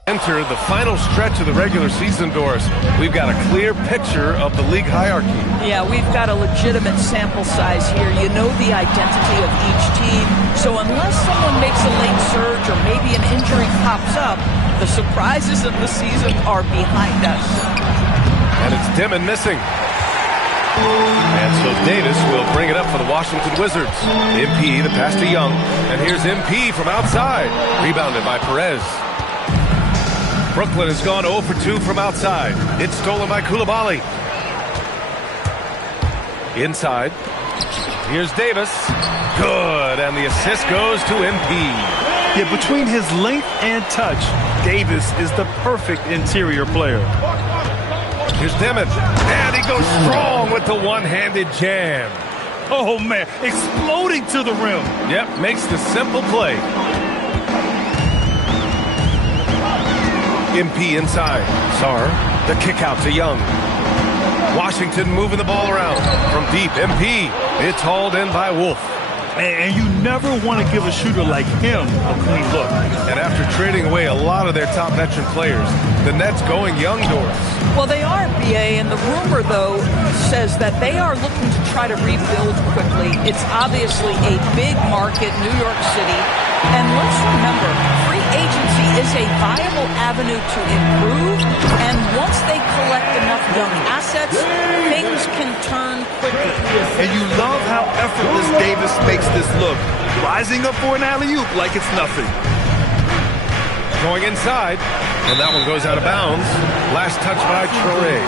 enter the final stretch of the regular season, Doris, we've got a clear picture of the league hierarchy. Yeah, we've got a legitimate sample size here. You know the identity of each team. So unless someone makes a late surge or maybe an injury pops up, the surprises of the season are behind us. And it's Demon missing. And so Davis will bring it up for the Washington Wizards. MP, the pass to Young. And here's MP from outside. Rebounded by Perez. Brooklyn has gone 0 for 2 from outside. It's stolen by Coulibaly. Inside. Here's Davis. Good. And the assist goes to MP. Yeah, between his length and touch, Davis is the perfect interior player. Here's Demon. And he goes strong with the one-handed jam. Oh, man. Exploding to the rim. Yep, makes the simple play. MP inside. Sarr, the kick out to Young. Washington moving the ball around. From deep, MP. It's hauled in by Wolf. And you never want to give a shooter like him a clean look. And after trading away a lot of their top veteran players, the Nets going young, Doris. Well, they are, BA, and the rumor, though, says that they are looking to try to rebuild quickly. It's obviously a big market, New York City. And let's remember, free agency is a viable avenue to improve, and once they collect enough young assets, things can turn quickly. And you love how effortless Davis makes this look, rising up for an alley-oop like it's nothing. Going inside, and that one goes out of bounds. Last touch by Traore.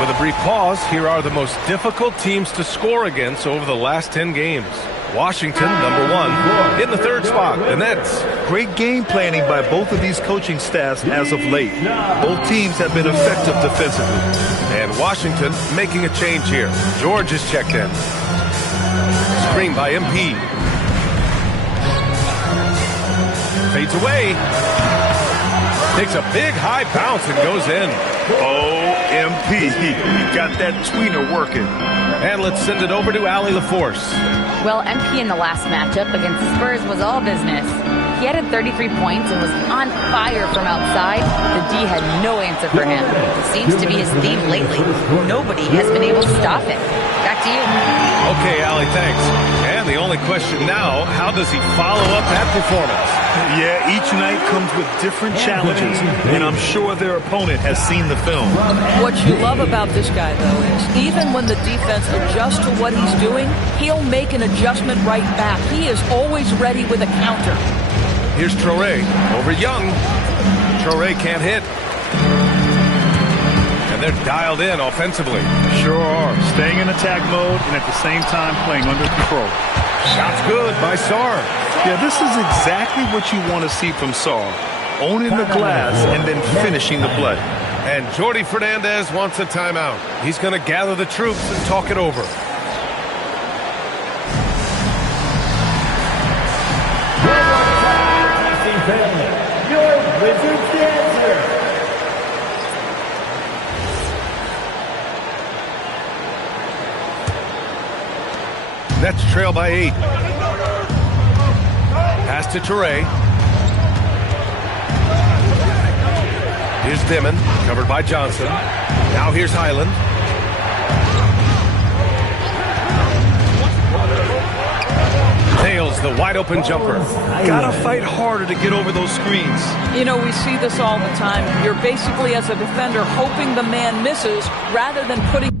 With a brief pause, here are the most difficult teams to score against over the last 10 games. Washington, number 1, in the 3rd spot, the Nets. Great game planning by both of these coaching staffs as of late. Both teams have been effective defensively. And Washington making a change here. George is checked in. Screen by MP. Fades away. Takes a big high bounce and goes in. Oh, MP. He got that tweener working. And let's send it over to Allie LaForce. Well, MP in the last matchup against the Spurs was all business. He added 33 points and was on fire from outside. The D had no answer for him. It seems to be his theme lately. Nobody has been able to stop it. Back to you. Okay, Allie, thanks. And the only question now, how does he follow up that performance? Yeah, each night comes with different challenges, and I'm sure their opponent has seen the film. What you love about this guy, though, is even when the defense adjusts to what he's doing, he'll make an adjustment right back. He is always ready with a counter. Here's Traore over Young. Traore can't hit. And they're dialed in offensively. Sure are. Staying in attack mode and at the same time playing under control. Shots good by Sarr. Yeah, this is exactly what you want to see from Sarr. Owning the glass and then finishing the play. And Jordi Fernandez wants a timeout. He's going to gather the troops and talk it over. Your Wizards Nets trail by 8. Pass to Toure. Here's Dimon, covered by Johnson. Now here's Highland. Nails the wide open jumper. Gotta fight harder to get over those screens. You know, we see this all the time. You're basically, as a defender, hoping the man misses rather than putting...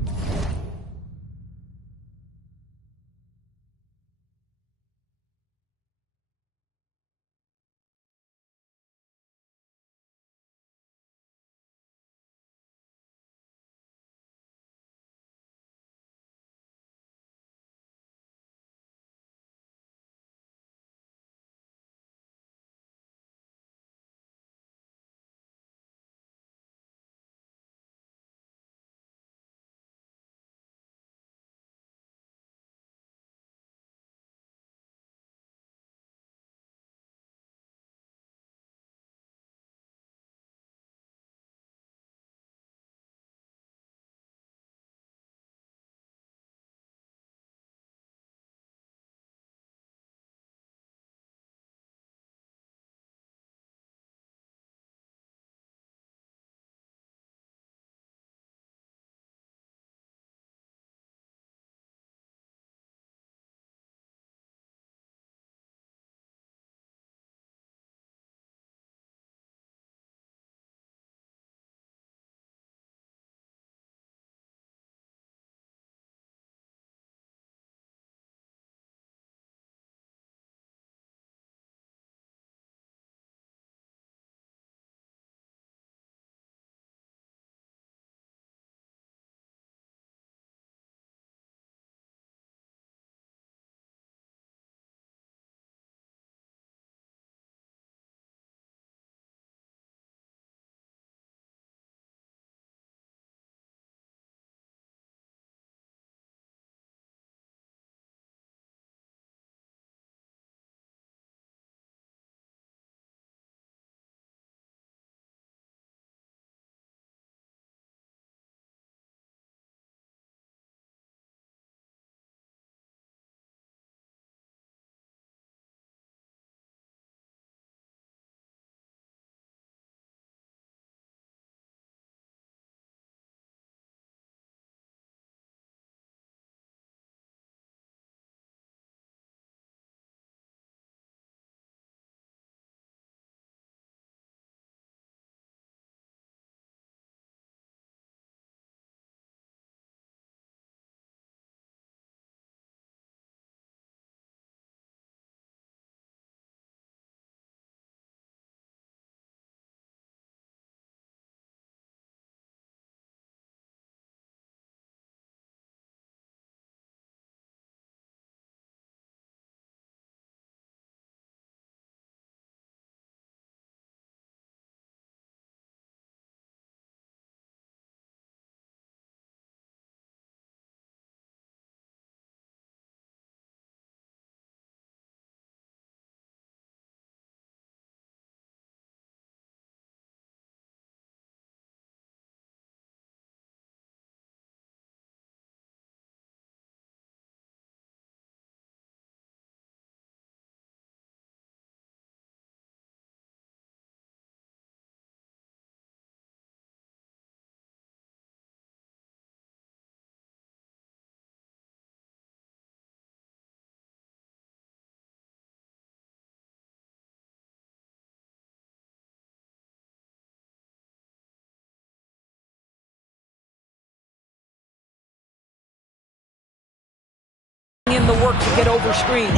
in the work to get over screens.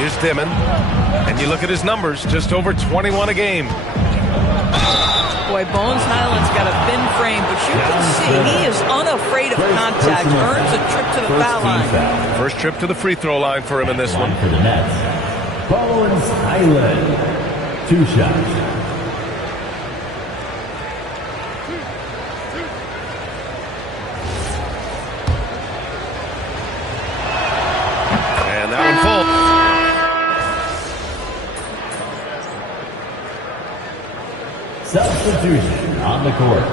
Here's Dimon, and you look at his numbers, just over 21 a game. Boy, Bones Highland's got a thin frame, but you can see he is unafraid of contact, earns a trip to the foul line. First trip to the free throw line for him in this one. For the Nets, Bones Highland, 2 shots. And that one falls. Substitution on the court.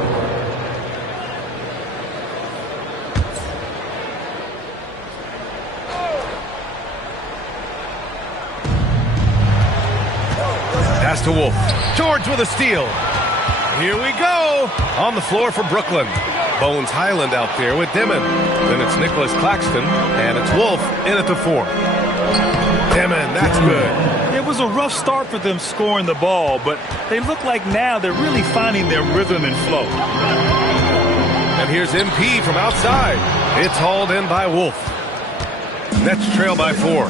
Pass to Wolf. George with a steal. Here we go. On the floor for Brooklyn. Bones Highland out there with Dimon. Then it's Nicholas Claxton, and it's Wolf in at the 4. Dimon, that's good. It was a rough start for them scoring the ball, but they look like now they're really finding their rhythm and flow. And here's MP from outside. It's hauled in by Wolf. Nets trail by 4.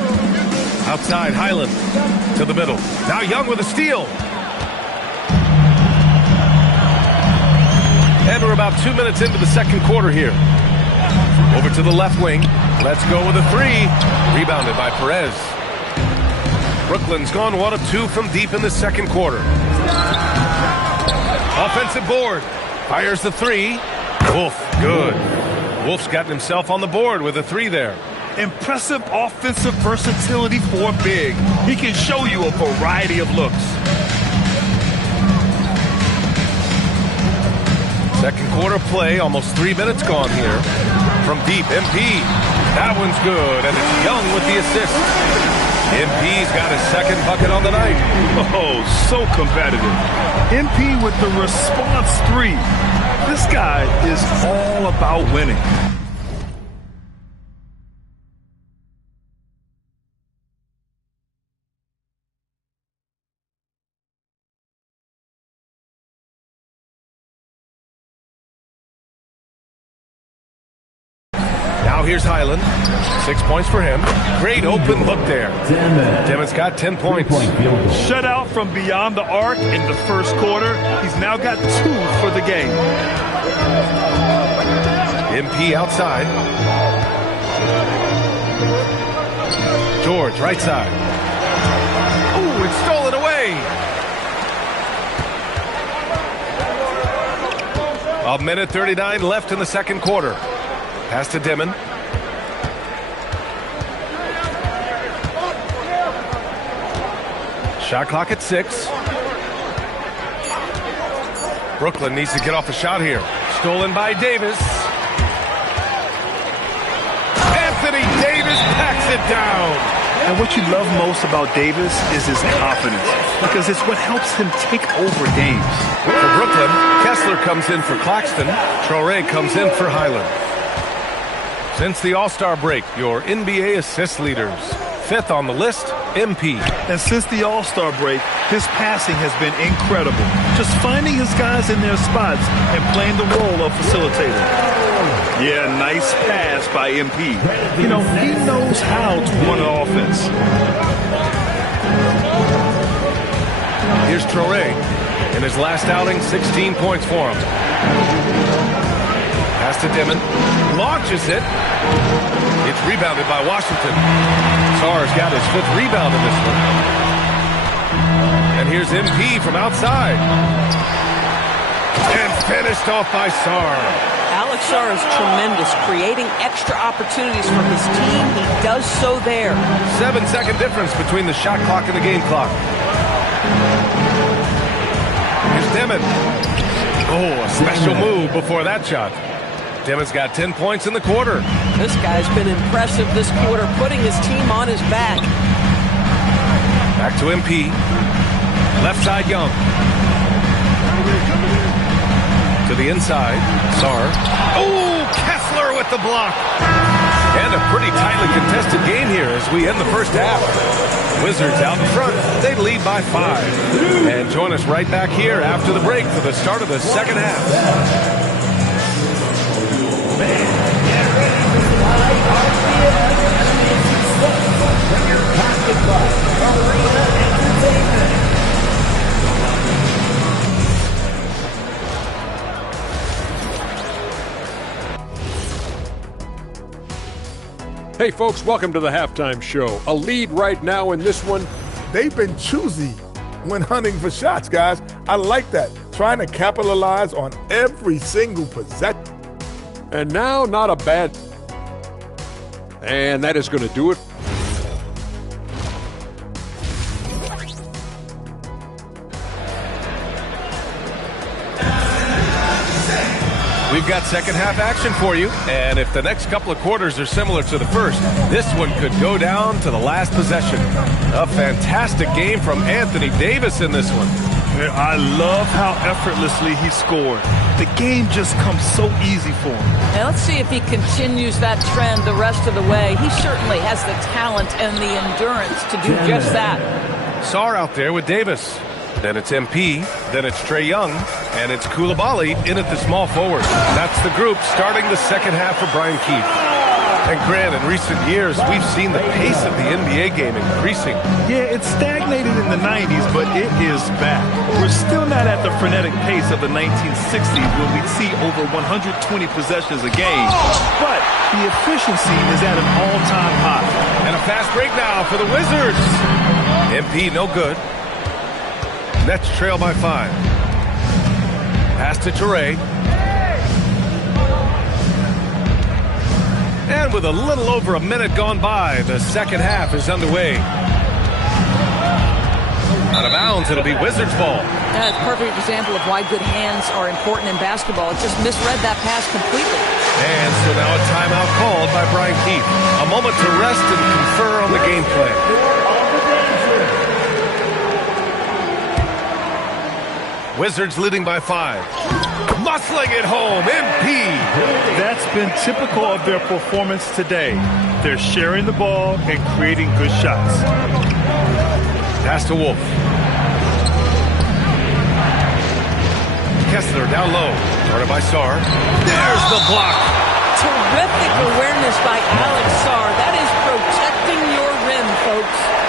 Outside, Highland to the middle. Now Young with a steal. And we're about 2 minutes into the second quarter here. Over to the left wing. Let's go with a 3. Rebounded by Perez. Brooklyn's gone 1 of 2 from deep in the second quarter. Offensive board. Fires the 3. Wolf, good. Wolf's gotten himself on the board with a 3 there. Impressive offensive versatility for a big. He can show you a variety of looks. Second quarter play, almost 3 minutes gone here. From deep, MP. That one's good, and it's Young with the assist. MP's got his second bucket on the night. Oh, so competitive. MP with the response 3. This guy is all about winning. Now here's Highland. 6 points for him. Great open look there. Demon's got 10 points. Shut out from beyond the arc in the first quarter. He's now got 2 for the game. MP outside. George, right side. Ooh, it's stolen away. A minute 39 left in the second quarter. Pass to Dimon. Shot clock at 6. Brooklyn needs to get off a shot here. Stolen by Davis. Anthony Davis packs it down. And what you love most about Davis is his confidence, because it's what helps him take over games. For Brooklyn, Kessler comes in for Claxton. Traore comes in for Highland. Since the All-Star break, your NBA assist leaders. 5th on the list, MP. And since the All-Star break, his passing has been incredible. Just finding his guys in their spots and playing the role of facilitator. Yeah, nice pass by MP. You know, he knows how to run an offense. Here's Traore. In his last outing, 16 points for him. Pass to Dimon. Launches it. It's rebounded by Washington. Sarr's got his 5th rebound in this one. And here's MP from outside. And finished off by Sarr. Alex Sarr is tremendous, creating extra opportunities for his team. He does so there. 7-second difference between the shot clock and the game clock. Here's Dimon. Oh, a special move before that shot. Demon's got 10 points in the quarter. This guy's been impressive this quarter, putting his team on his back. Back to MP. Left side, Young. To the inside, Sarr. Oh, Kessler with the block. And a pretty tightly contested game here as we end the first half. Wizards out in front. They lead by 5. And join us right back here after the break for the start of the second half. Hey folks, welcome to the halftime show. A lead right now in this one. They've been choosy when hunting for shots, guys. I like that. Trying to capitalize on every single possession. And now, not a bad. And that is going to do it. We've got second half action for you, and if the next couple of quarters are similar to the first, this one could go down to the last possession. A fantastic game from Anthony Davis in this one. I love how effortlessly he scored. The game just comes so easy for him. Now let's see if he continues that trend the rest of the way. He certainly has the talent and the endurance to do just that. Sarr out there with Davis. Then it's MP, then it's Trae Young, and it's Koulibaly in at the small forward. That's the group starting the second half for Brian Keefe. And Grant, in recent years, we've seen the pace of the NBA game increasing. Yeah, it stagnated in the 90s, but it is back. We're still not at the frenetic pace of the 1960s when we'd see over 120 possessions a game. But the efficiency is at an all-time high. And a fast break now for the Wizards. MP no good. Nets trail by 5. Pass to Toure. And with a little over a minute gone by, the second half is underway. Out of bounds, it'll be Wizards ball. That's a perfect example of why good hands are important in basketball. It just misread that pass completely. And so now a timeout called by Brian Keefe. A moment to rest and confer on the game plan. Wizards leading by 5. Muscling it home, MP. That's been typical of their performance today. They're sharing the ball and creating good shots. Pass to Wolf. Kessler down low. Guarded by Sarr. There's the block. Terrific awareness by Alex Sarr. That is protecting your rim, folks.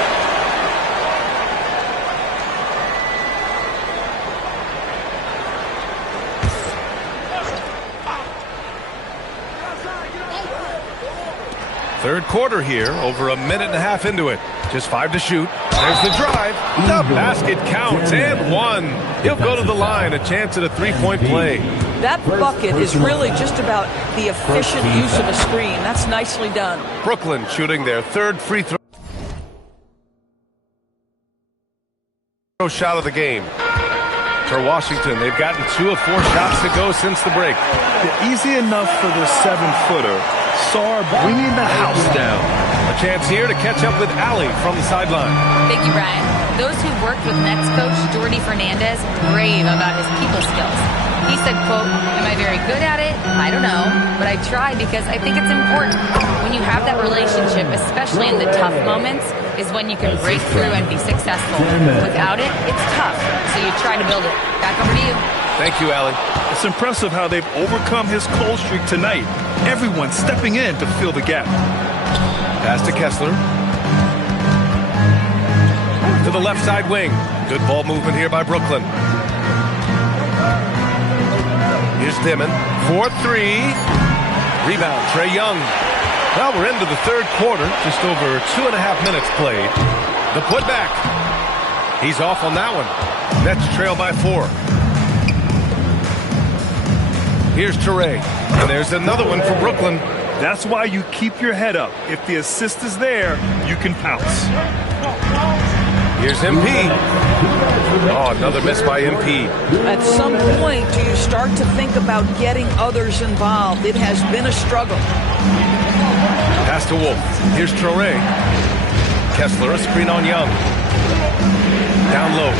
Third quarter here, over a minute and a half into it. Just 5 to shoot. There's the drive. The basket counts and 1. He'll go to the line, a chance at a 3-point play. That bucket is really just about the efficient use of a screen. That's nicely done. Brooklyn shooting their third free throw shot of the game. For Washington, they've gotten 2 of 4 shots to go since the break. Easy enough for the 7-footer. Sarr bringing the house down. A chance here to catch up with Allie from the sideline. Thank you, Brian. Those who worked with Nets coach Jordi Fernandez rave about his people skills. He said, quote, "Am I very good at it? I don't know, but I try because I think it's important. When you have that relationship, especially in the tough moments, is when you can break through and be successful. Without it, it's tough, so you try to build it." Back over to you. Thank you, Allie. It's impressive how they've overcome his cold streak tonight. Everyone stepping in to fill the gap. Pass to Kessler. To the left side wing. Good ball movement here by Brooklyn. Here's Dimon. 4-3. Rebound, Trae Young. Well, we're into the third quarter. Just over 2.5 minutes played. The putback. He's off on that one. Nets trail by 4. Here's Toure. And there's another one for Brooklyn. That's why you keep your head up. If the assist is there, you can pounce. Here's MP. Oh, another miss by MP. At some point, do you start to think about getting others involved? It has been a struggle. Pass to Wolf. Here's Toure. Kessler, a screen on Young. Down low.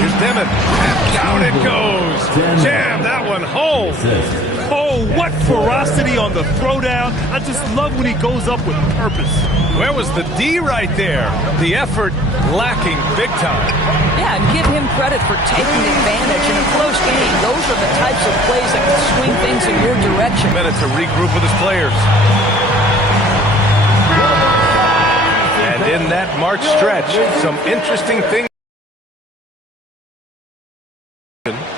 Here's Dimon. And down it goes. Jam that one home. Oh, what ferocity on the throwdown. I just love when he goes up with purpose. Where was the D right there? The effort lacking big time. Yeah, and give him credit for taking advantage in a close game. Those are the types of plays that can swing things in your direction. A minute to regroup with his players. And in that March stretch, some interesting things.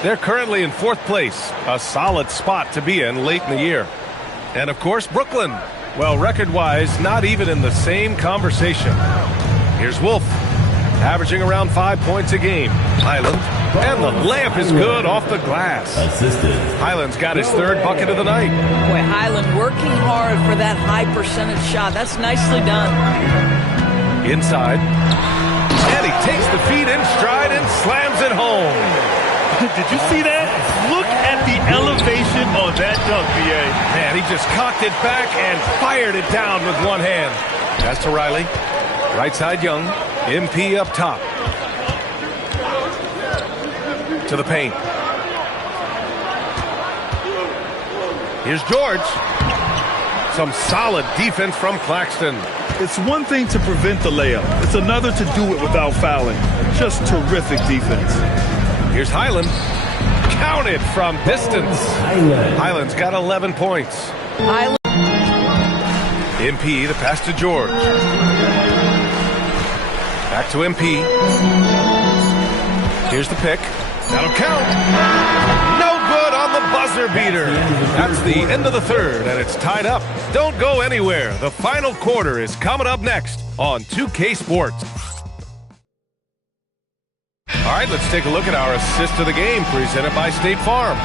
They're currently in 4th place, a solid spot to be in late in the year. And of course, Brooklyn. Well, record-wise, not even in the same conversation. Here's Wolf, averaging around 5 points a game. Highland, and the layup is good off the glass. Highland's got his 3rd bucket of the night. Boy, Highland working hard for that high percentage shot. That's nicely done. Inside. And he takes the feed in stride and slams it home. Did you see that? Look at the elevation on that dunk, B.A. Man, he just cocked it back and fired it down with one hand. Pass to Riley. Right side Young. MP up top. To the paint. Here's George. Some solid defense from Claxton. It's one thing to prevent the layup. It's another to do it without fouling. Just terrific defense. Here's Highland. Counted from distance. Highland's got 11 points. MP, the pass to George. Back to MP. Here's the pick. That'll count. No good on the buzzer beater. That's the end of the third, and it's tied up. Don't go anywhere. The final quarter is coming up next on 2K Sports. All right, let's take a look at our assist of the game presented by State Farm.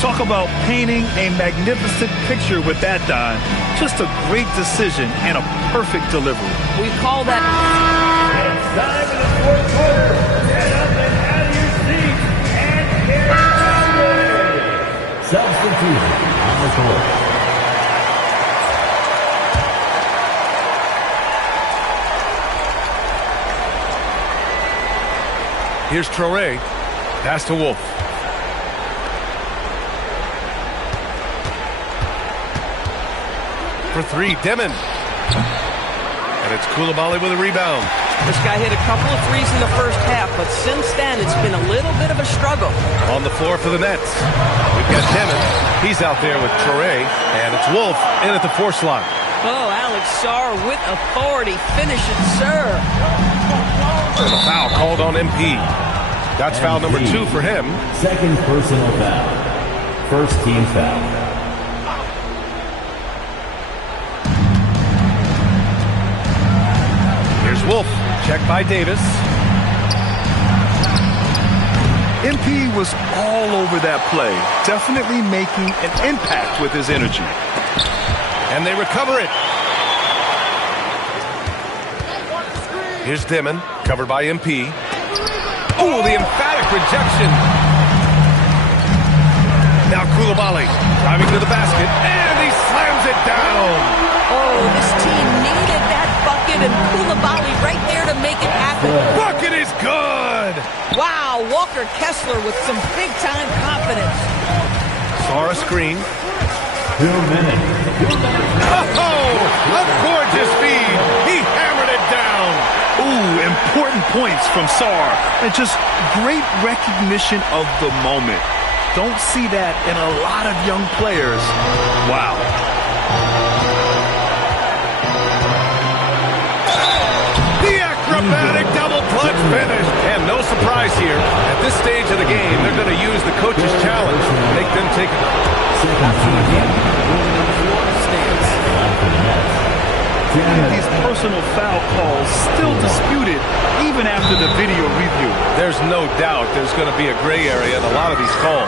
Talk about painting a magnificent picture with that dime. Just a great decision and a perfect delivery. We call that... It's time for the fourth quarter. Get up and out of your seats and get ready. Substitution on the court. Here's Traore. Pass to Wolf. For three, Demon. And it's Coulibaly with a rebound. This guy hit a couple of threes in the first half, but since then it's been a little bit of a struggle. On the floor for the Nets. We've got Demon. He's out there with Traore. And it's Wolf in at the 4 slot. Oh, Alex Sarr with authority. Finish it, sir. And a foul called on MP. That's foul number 2 for him. Second personal foul. First team foul. Here's Wolf. Checked by Davis. MP was all over that play. Definitely making an impact with his energy. And they recover it. Here's Demon. Covered by MP. Oh, the emphatic rejection. Now Coulibaly driving to the basket, and he slams it down. Oh, this team needed that bucket, and Coulibaly right there to make it happen. Bucket is good. Wow, Walker Kessler with some big-time confidence. Saw a screen. 2 minutes. Oh, a gorgeous feed. He hammered it down. Ooh, important points from Sarr. And just great recognition of the moment. Don't see that in a lot of young players. Wow. The acrobatic double clutch finish. And no surprise here. At this stage of the game, they're going to use the coach's challenge. Make them take it. These personal foul calls still disputed even after the video review. There's no doubt there's going to be a gray area in a lot of these calls.